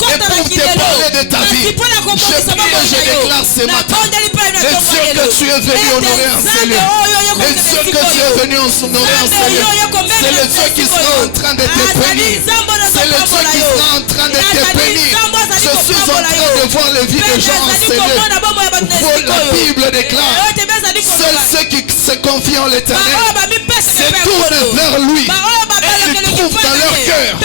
Et pour te parler de ta vie, je déclare ce matin, les cieux que tu es venu honorer en ce lieu, les cieux que tu es venu honorer en ce lieu, c'est le Dieu qui sera en train de te bénir, c'est le Dieu qui sera en train de te bénir. Je suis en train de voir les vies de gens en ce lieu. La Bible déclare, seuls ceux qui se confient en l'Éternel se tournent vers lui et ils trouvent dans leur cœur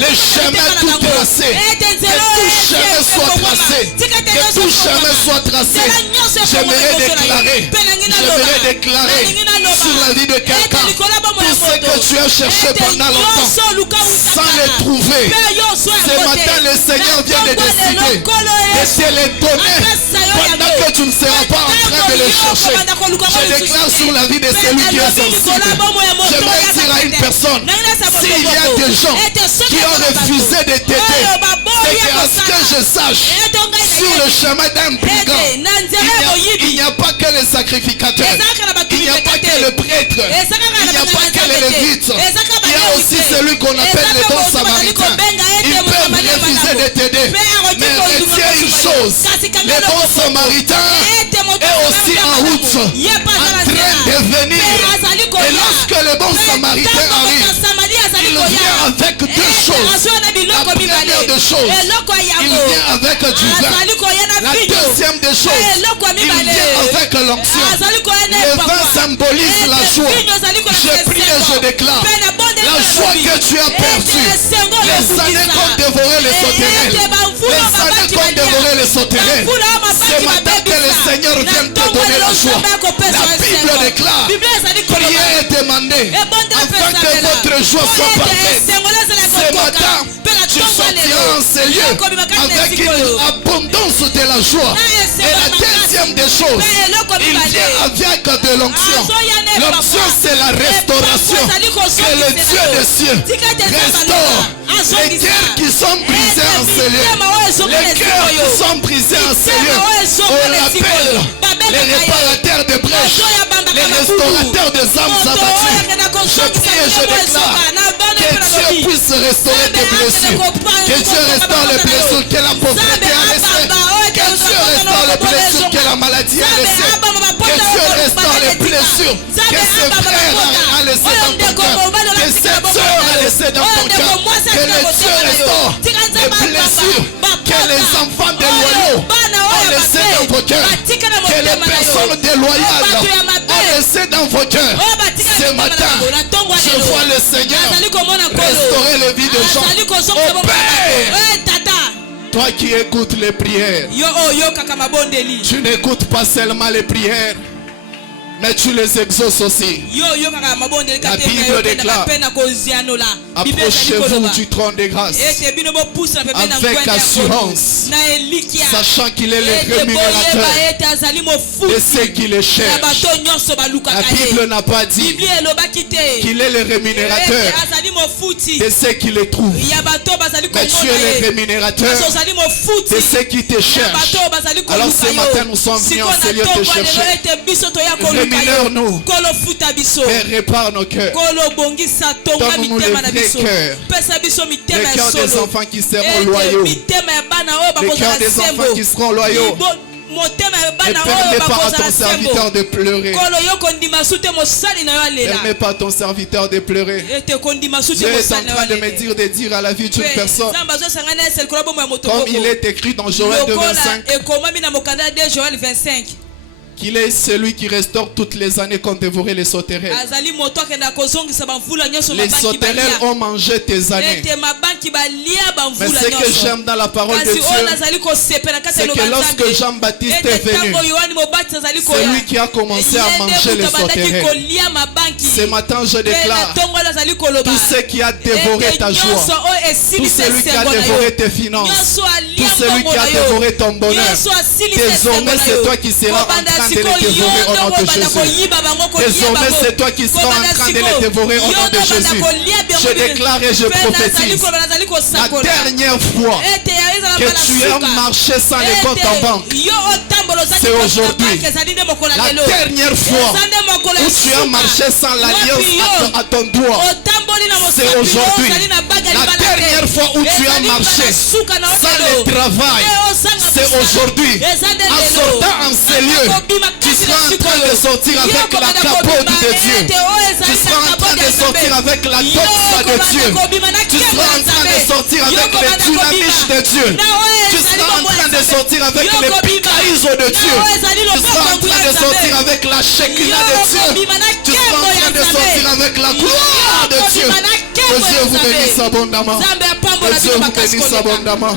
les chemins tout tracés. Que tout chemin soit tracé. Que tout chemin soit tracé. J'aimerais déclarer sur la vie de quelqu'un tout ce que tu as cherché pendant longtemps sans le trouver. Ce matin, le Seigneur vient de décider de te les donner pendant que tu ne seras pas en train de les chercher. Je déclare sur la vie de celui qui est sensible. J'aimerais dire à une personne, s'il y a des gens qui ont refusé de t'aider, c'est qu'à ce que je sache, sur le chemin d'un brigand, il n'y a pas que les sacrificateurs, il n'y a pas que le prêtre, il n'y a pas que les lévites, il y a aussi celui qu'on appelle les bons samaritains. Ils peuvent refuser de t'aider, mais retiens une chose, les bons samaritains est aussi en route, en train de venir. Et lorsque le bon samaritain arrive, il vient avec deux choses. La première des choses, il vient avec du vin. La deuxième des choses, il vient avec l'onction. Le vin symbolise la joie. Je prie et je déclare, la joie que tu as perdue, les années qu'ont dévoré les sauterelles, les années qu'ont dévoré les sauterelles, ce matin que le Seigneur vient te donner la joie. La Bible déclare, priez et demandez afin que votre joie soit parfaite. Ce matin, tu sortiras en ce lieu avec une abondance de la joie. Et la deuxième des choses, il vient avec de l'onction. L'onction, c'est la restauration. Que le Dieu des cieux restaure les cœurs qui sont brisés en ce lieu. Les cœurs qui sont brisés en ce lieu, on l'appelle les réparateurs de brèches, les restaurateurs des âmes abattues. Je prie et je déclare que Dieu puisse restaurer tes blessures, que Dieu restaure les blessures que la pauvreté a laissées, que Dieu restaure les blessures que la maladie a laissées, que Dieu restaure les blessures que ce frère a laissé dans ton cœur, que cette soeur a laissé dans ton cœur, que le Dieu restaure les blessures que les enfants déloyaux ont laissé dans vos cœurs, que les personnes déloyales ont laissé dans vos cœurs. Ce matin, je vois le Seigneur restaurer les vies de gens. Oh Père, toi qui écoutes les prières, tu n'écoutes pas seulement les prières, mais tu les exauces aussi. La Bible déclare, approchez-vous du trône de grâce avec assurance, sachant qu'il est le rémunérateur de ceux qui le cherchent. La Bible n'a pas dit qu'il est le rémunérateur de ceux qui le trouvent, mais tu es le rémunérateur de ceux qui te cherchent. Alors ce matin nous sommes venus en ce lieu te chercher. Rémunère-nous et répare nos cœurs. Donne-nous le vrai cœur. Le cœur des enfants qui seront loyaux. Le cœur des enfants qui seront loyaux. Ne permets pas à ton serviteur de pleurer. Ne permets pas à ton serviteur de pleurer. Dieu est en train de me dire à la vie d'une personne, comme il est écrit dans Joël 2:25, qu'il est celui qui restaure toutes les années qu'ont dévoré les sauterelles. Les sauterelles ont mangé tes années. Mais ce que j'aime dans la parole de Dieu, c'est que lorsque Jean-Baptiste est venu, c'est lui qui a commencé à manger les sauterelles. Ce matin, je déclare, tout ce qui a dévoré ta joie, tout celui qui a dévoré tes finances, tout celui qui a dévoré ton bonheur, désormais c'est toi qui seras en train de les dévorer au nom de Jésus. Désormais c'est toi qui seras en train de les dévorer au nom de Jésus. Je déclare et je prophétise. La dernière fois que tu as marché sans les comptes en banque, c'est aujourd'hui. La dernière fois où tu as marché sans l'alliance à ton doigt, c'est aujourd'hui. La dernière fois où tu as marché sans le travail, c'est aujourd'hui. En sortant en ces lieux, tu seras en train de sortir avec la capote de Dieu. Tu seras en train de sortir avec la doxa de Dieu. Tu seras en train de sortir avec le dynamiche de Dieu. Tu seras en train de sortir avec le picaïso de Dieu. Tu seras en train de sortir avec la shekinah de Dieu. Tu seras en train de sortir avec la gloire de Dieu. Que Dieu vous bénisse abondamment. Que Dieu vous bénisse abondamment.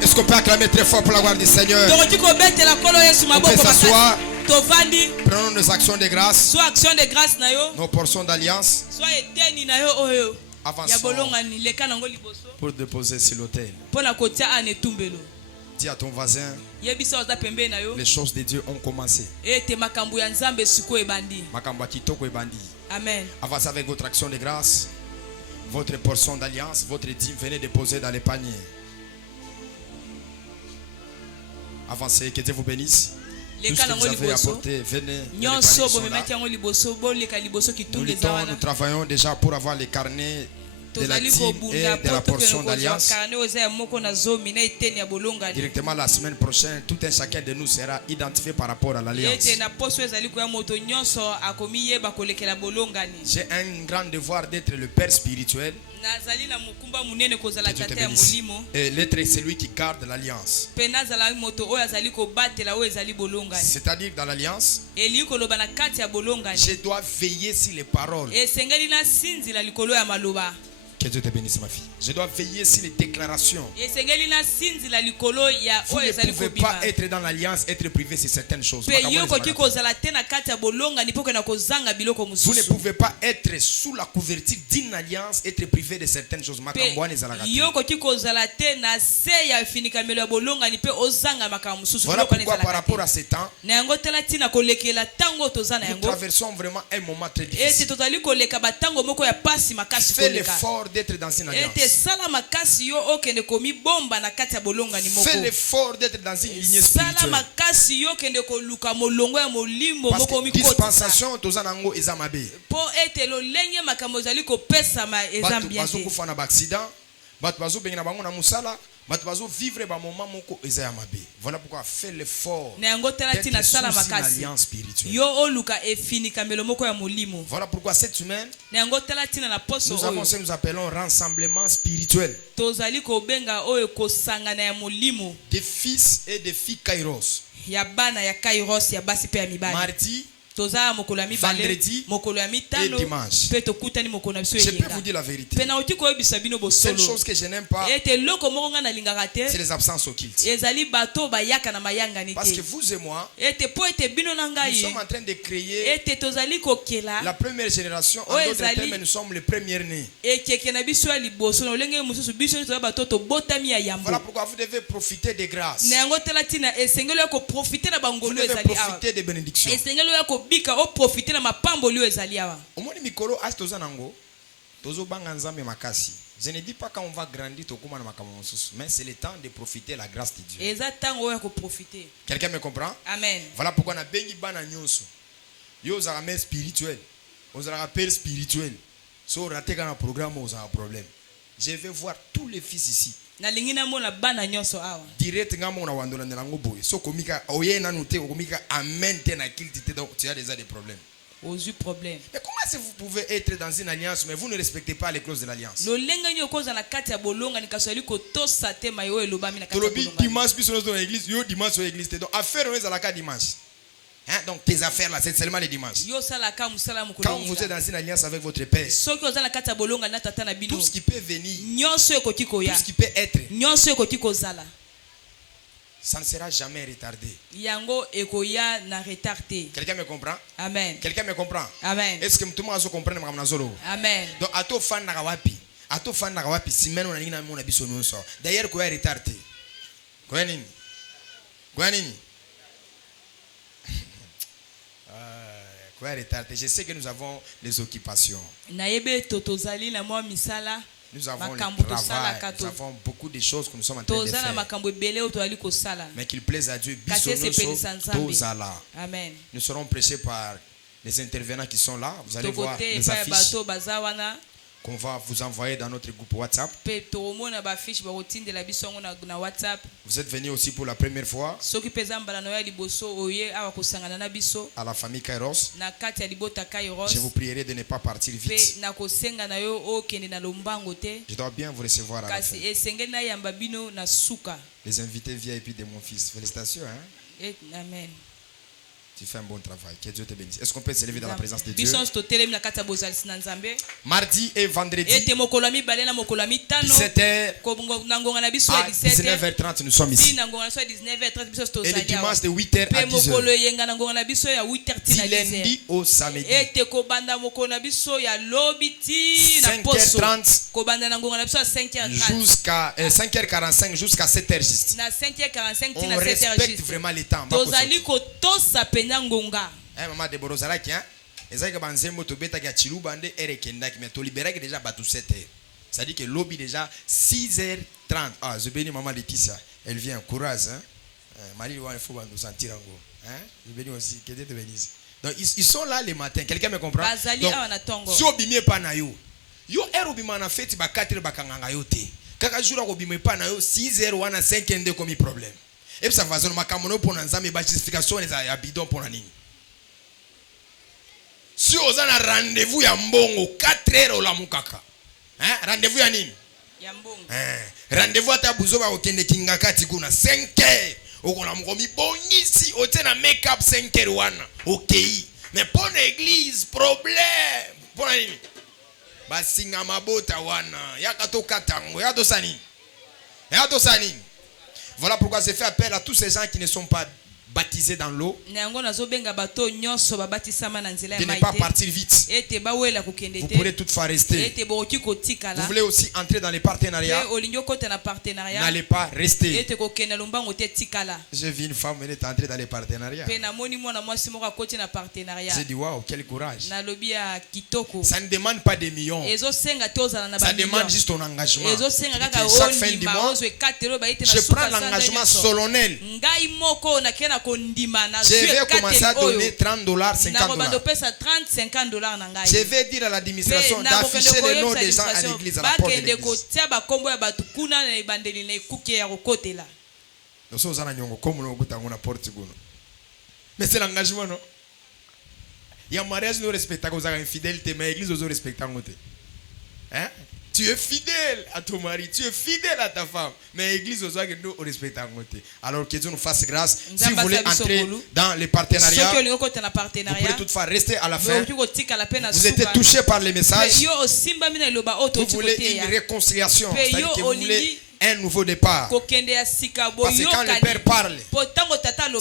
Est-ce qu'on peut acclamer très fort pour la gloire du Seigneur? On peut s'asseoir. Prenons nos actions de grâce. Nos portions d'alliance. Avançons pour déposer sur l'autel. Dis à ton voisin, les choses de Dieu ont commencé. Amen. Avancez avec votre action de grâce, votre portion d'alliance, votre dîme, venez déposer dans les paniers. Avancez, que Dieu vous bénisse. Tout ce que vous avez apporté, venez. Nous travaillons déjà pour avoir les carnets de la dîme et de la portion d'alliance. Directement la semaine prochaine, tout un chacun de nous sera identifié par rapport à l'alliance. J'ai un grand devoir d'être le père spirituel. Et l'être est celui qui garde l'alliance. C'est-à-dire dans l'alliance, je dois veiller sur les paroles. Que Dieu te bénisse, ma fille. Je dois veiller sur les déclarations. Vous ne pouvez pas être dans l'alliance, être privé sur certaines choses. Vous ne pouvez pas être sous la couverture d'une alliance, être privé de certaines choses. Voilà pourquoi par rapport à ce temps, nous traversons vraiment un moment très difficile. Fais l'effort d'être dans une alliance. Fais l'effort d'être dans une lignée spirituelle. Parce que dispensation tozanango ezamabe. Batu bazokufa na accident, batu bazobenga bango na musala, batu bazovivre ba moment moko ezayamabe. Voilà pourquoi fais l'effort d'être sous une alliance spirituelle. Voilà pourquoi cette semaine nous avons ce que nous appelons rassemblement spirituel. Des fils et des filles Kairos. Mardi, vendredi et dimanche. Je peux vous dire la vérité. Seule chose que je n'aime pas, c'est les absences occultes. Parce que vous et moi, nous sommes en train de créer la première génération. En d'autres termes, nous sommes les premiers nés. Voilà pourquoi vous devez profiter des grâces. Vous devez profiter des bénédictions. Je ne dis pas qu'on va grandir, mais c'est le temps de profiter de la grâce de Dieu. Quelqu'un me comprend? Amen. Voilà pourquoi on a béni bana nyonso. Yo za mère spirituel, on a père spirituel. So raté un programme, on a un problème. Je vais voir tous les fils ici. Direct ngamo na wandola ndango boy. So komika oye na noté komika amen te na kilti donc tu as déjà des problèmes. Problème. Mais comment est-ce que vous pouvez être dans une alliance mais vous ne respectez pas les clauses de l'alliance? Dimanche puis dans l'église, yo dimanche au église donc affaire on est à la carte dimanche. Hein? Donc tes affaires là c'est seulement les dimanches. Quand vous êtes dans une alliance avec votre père, tout ce qui peut venir, tout ce qui peut être, ça ne sera jamais retardé. Quelqu'un me comprend? Amen. Quelqu'un me comprend? Amen. Est-ce que tout le monde comprend? Amen. Donc à tout fan nagawapi, si même on a une mon abisso non sort. D'ailleurs quoi est retardé? Quoi nini? Je sais que nous avons des occupations. Nous avons le travail, nous avons beaucoup de choses que nous sommes en train de faire. Mais qu'il plaise à Dieu. Amen. Nous serons prêchés par les intervenants qui sont là. Vous allez voir les affiches qu'on va vous envoyer dans notre groupe WhatsApp. Vous êtes venus aussi pour la première fois à la famille Kairos. Je vous prierai de ne pas partir vite. Je dois bien vous recevoir à la fin. Les invités VIP de mon fils. Félicitations. Hein? Amen. Tu fais un bon travail. Que Dieu te bénisse. Est-ce qu'on peut s'élever dans la présence de Dieu? Mardi et vendredi, 17h à 19h30, nous sommes ici. Et le dimanche de 8h à 10h. Du lundi au samedi. 5h30 jusqu'à 5h45 jusqu'à 7h juste. On respecte vraiment les temps. Maman de Borozalaki, hein? Ezaka banzembo tobeta ka chiluba nde erekendaki mais to libéraki déjà batu 7h. Ça dit que lobby déjà 6h30. Ah, je bénis maman Laetitia. Elle vient courage hein. Marie il faut nous sentir en gros. Hein? Je bénis aussi que Dieu te bénisse. Donc ils sont là le matin. Quelqu'un me comprend? Donc si obimie pa na yo. Yo erobima na feti ba 4h bakanganga yo te. Kaka jour obimie pa na yo 6h wana 5h comme problème. Et puis ça va zoner makamono pour nzambe ba justification les abidon pour nani. Si vous avez un rendez-vous ya mbongo 4h ola mukaka. Hein? Rendez-vous ya nini? Ya mbongo. Rendez-vous ata buzo ba okende kingakati kuna 5h. Okola mkomi bongisi otena make up 5h wana. OK. Mais pour l'église problème. Pour nini? Basinga mabota wana. Yakato katango. Yakato sani. Yakato sani. Voilà pourquoi j'ai fait appel à tous ces gens qui ne sont pas baptisés dans l'eau. De ne pas partir vite. Vous pourrez toutefois rester. Vous voulez aussi entrer dans les partenariats. N'allez pas rester. J'ai vu une femme, elle est entrée dans les partenariats. J'ai dit waouh, quel courage. Ça ne demande pas des millions. Ça demande juste ton engagement. Chaque fin du mois, je prends l'engagement solennel. Je vais commencer à donner $30, $50. Je vais dire à l'administration d'afficher les noms des gens à l'église, à la porte de l'église. Mais c'est l'engagement, non? Il y a un mariage, nous respectons aux infidélités, mais l'église, nous respectons. Hein? Tu es fidèle à ton mari, tu es fidèle à ta femme. Mais l'église, nous respectons. Alors que Dieu nous fasse grâce. Si vous voulez entrer dans les partenariats, vous pouvez toutefois rester à la fin. Vous êtes touché par les messages. Vous voulez une réconciliation. C'est-à-dire que vous voulez un nouveau départ. Parce que quand le père parle,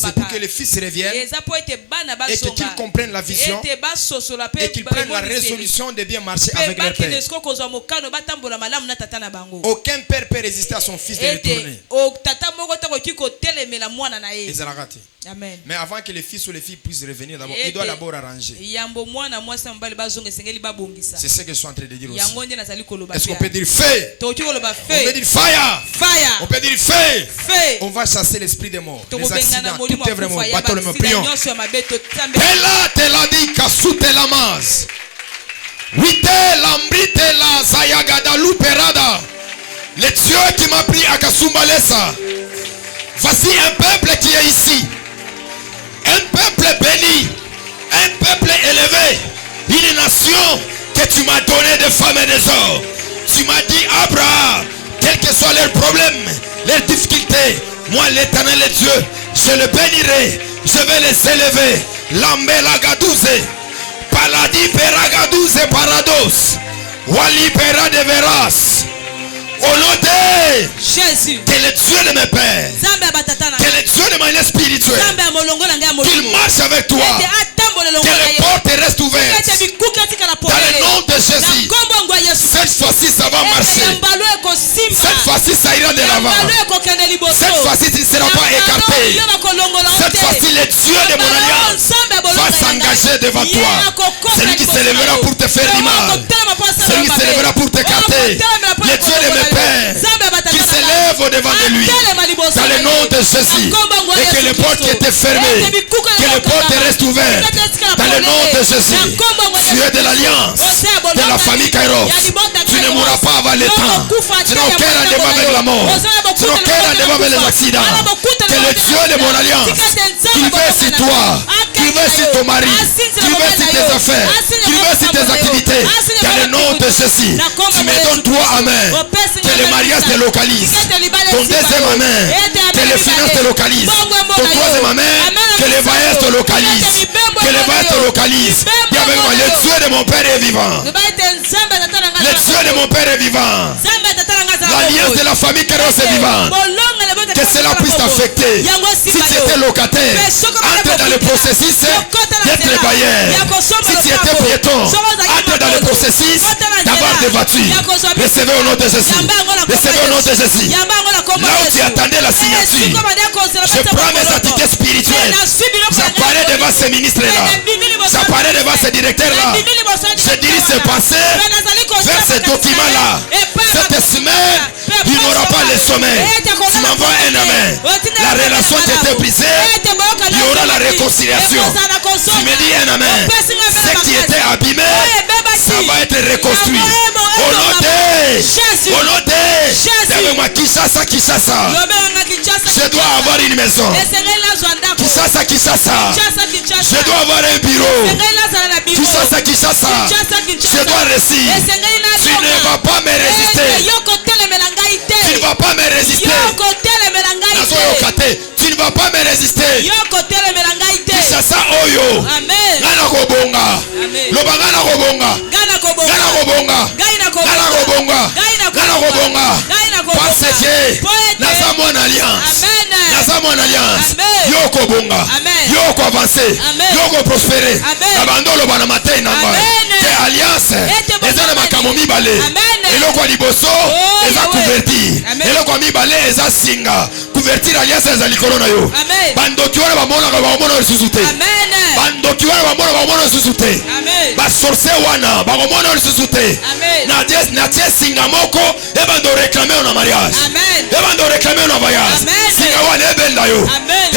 c'est pour que le fils revienne et qu'il comprenne la vision et qu'il prenne la résolution de bien marcher avec leur père. Aucun père peut résister à son fils de retourner. Amen. Mais avant que le fils ou les filles puissent revenir, d'abord, il doit d'abord arranger. C'est ce que je suis en train de dire aussi. Est-ce qu'on peut dire feu? On peut dire fire. Fire. On peut dire feu. On va chasser l'esprit des morts. Les accidents, tout est vraiment bateau, le prions. Tela tela di kasu tela maz. Wite lambrite la zayagada luperada. Le Dieu qui m'a pris à Kasumbalesa. Voici un peuple qui est ici. Un peuple béni. Un peuple élevé. Une nation que tu m'as donné de femmes et des hommes. Tu m'as dit Abraham, quels que soient leurs problèmes, leurs difficultés, moi l'Éternel est Dieu, je le bénirai, je vais les élever. Lambela gadouze, paladi peragadouze parados, wali pera de veras. Au nom de Jésus, que le Dieu de mes pères, que le Dieu de mon spirituel, qu'il marche avec toi, que les portes restent ouvertes. Dans le nom de Jésus, cette fois-ci ça va marcher. Cette fois-ci ça ira de l'avant. Cette fois-ci tu ne seras pas écarté. Cette fois-ci le Dieu de mon alliance va s'engager devant toi. Celui qui s'élèvera pour te faire du mal, celui qui s'élèvera pour t'écarter, le Dieu de mes pères, qui s'élève au-devant de lui, dans le nom de Jésus, et que les portes qui étaient fermées, que les portes restent ouvertes, dans le nom de Jésus. Tu es de l'alliance, de la famille Kairos. Tu ne mourras pas avant le temps. Tu n'as aucun rendez-vous avec la mort. Tu n'as aucun rendez-vous avec les accidents. Que le Dieu de mon alliance, qu'il veut sur toi, qu'il veut sur ton mari, qu'il veut sur tes affaires, qu'il veut sur tes activités, dans le nom de Jésus. Tu me donnes 3 amens. Que le mariage te localise. Ton deuxième amen, que les finances te localisent. Ton troisième amen, que les voyages te localisent. Que les voyages te localisent. Dis avec moi, le Dieu de mon Père est vivant. Le Dieu de mon Père est vivant. L'alliance de la famille Kairos est vivante. Que cela puisse t'affecter. Si tu étais locataire, entre dans le processus d'être bailleur. Si tu étais piéton, entre dans le processus d'avoir des voitures. Recevez au nom de Jésus. Recevez au nom de Jésus. Là où tu attendais la signature, je prends mes attitudes spirituelles. J'apparais devant ces ministres-là. J'apparais devant ces directeurs-là. Je dirige ces pensées vers ces documents-là. Cette semaine, il n'y aura pas le sommeil. Tu m'envoies un amen. La relation qui était brisée, il y aura la réconciliation. Tu me dis un amen. Ce qui était abîmé, ça va être reconstruit. Au nom de Jésus. Au nom de Jésus. Moi, Kinshasa. Je dois avoir une maison. Kinshasa. Je dois avoir un bureau. Kinshasa. Je dois réussir. Tu ne vas pas me résister. Tu ne vas pas me résister. Tu ne vas pas me résister. Kinshasa Oyo. Gana kobonga. Loba gana kobonga. Gana kobonga. Parce que naza mon alliance. Naza mon alliance. Yoko bonga. Yoko avancer. Yoko prospérer. Abando loba na matin namba. Que alliance. Eza na makambo mibale. Eloko liboso eza couverture. Eloko mibale eza singa. Couverture alliance eza likolo na yo. Bandoki wana bamona lisusu te. Bandoki wana bamona lisusu te. Basorce wana bamona lisusu te. Na tie singa moko ebando réclamer na mariage. Ebando réclamer na voyage. Singa wana ebenda yo.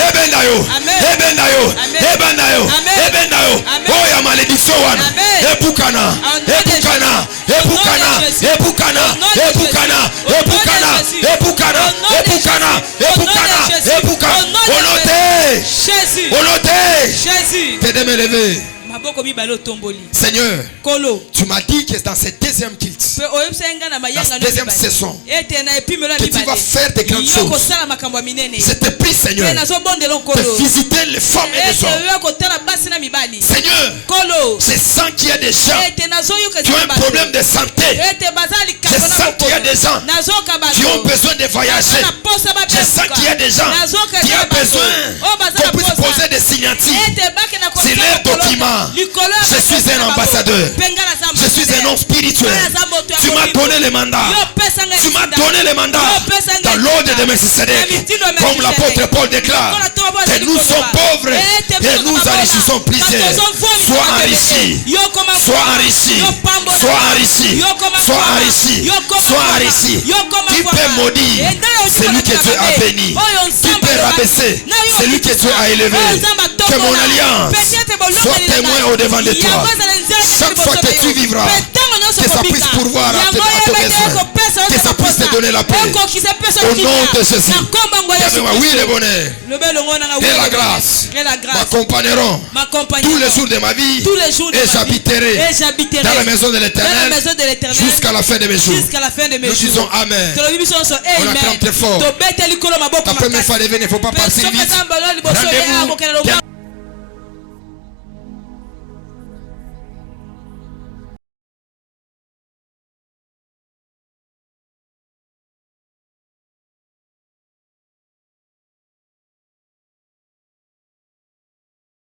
Ebenda yo. Ebenda yo. Ebenda yo. Ebenda yo. Oya malédiction wana. Epukana. Epukana. Epukana. Epukana. Epukana. Epukana. Epukana. Epukana. Epukana. Epukana. Honoté. Jésus. Honoté. Jésus. T'aider me lever. Seigneur, tu m'as dit que dans cette deuxième culte, dans cette deuxième saison, que tu vas faire des grandes choses. Je te prie, Seigneur, de visiter les femmes et les hommes. Seigneur, je sens qu'il y a des gens qui ont un problème de santé. Je sens qu'il y a des gens qui ont besoin de voyager. Je sens qu'il y a des gens qui ont besoin qu'on puisse poser des signatures sur leurs documents. Je suis un ambassadeur. Je suis un homme spirituel. Tu m'as donné le mandat. Tu m'as donné le mandat dans l'ordre de Melchisedec. Comme l'apôtre Paul déclare que nous sommes pauvres et nous enrichissons plusieurs. Sois enrichi. Sois enrichi. Sois enrichi. Sois enrichi. Sois enrichi. Qui peut maudire celui que Dieu a béni? Qui peut rabaisser celui que Dieu a élevé? Que mon alliance soit témoin au-devant de toi. Chaque fois que tu vivras, que ça puisse pourvoir à tes besoins, que ça puisse te donner la paix. Au nom de Jésus. Oui, le bonheur et la grâce m'accompagneront tous les jours de ma vie et j'habiterai dans la maison de l'Éternel jusqu'à la fin de mes jours. Nous disons Amen. On acclame très fort. La première fois levé, il ne faut pas partir vite. Rendez-vous.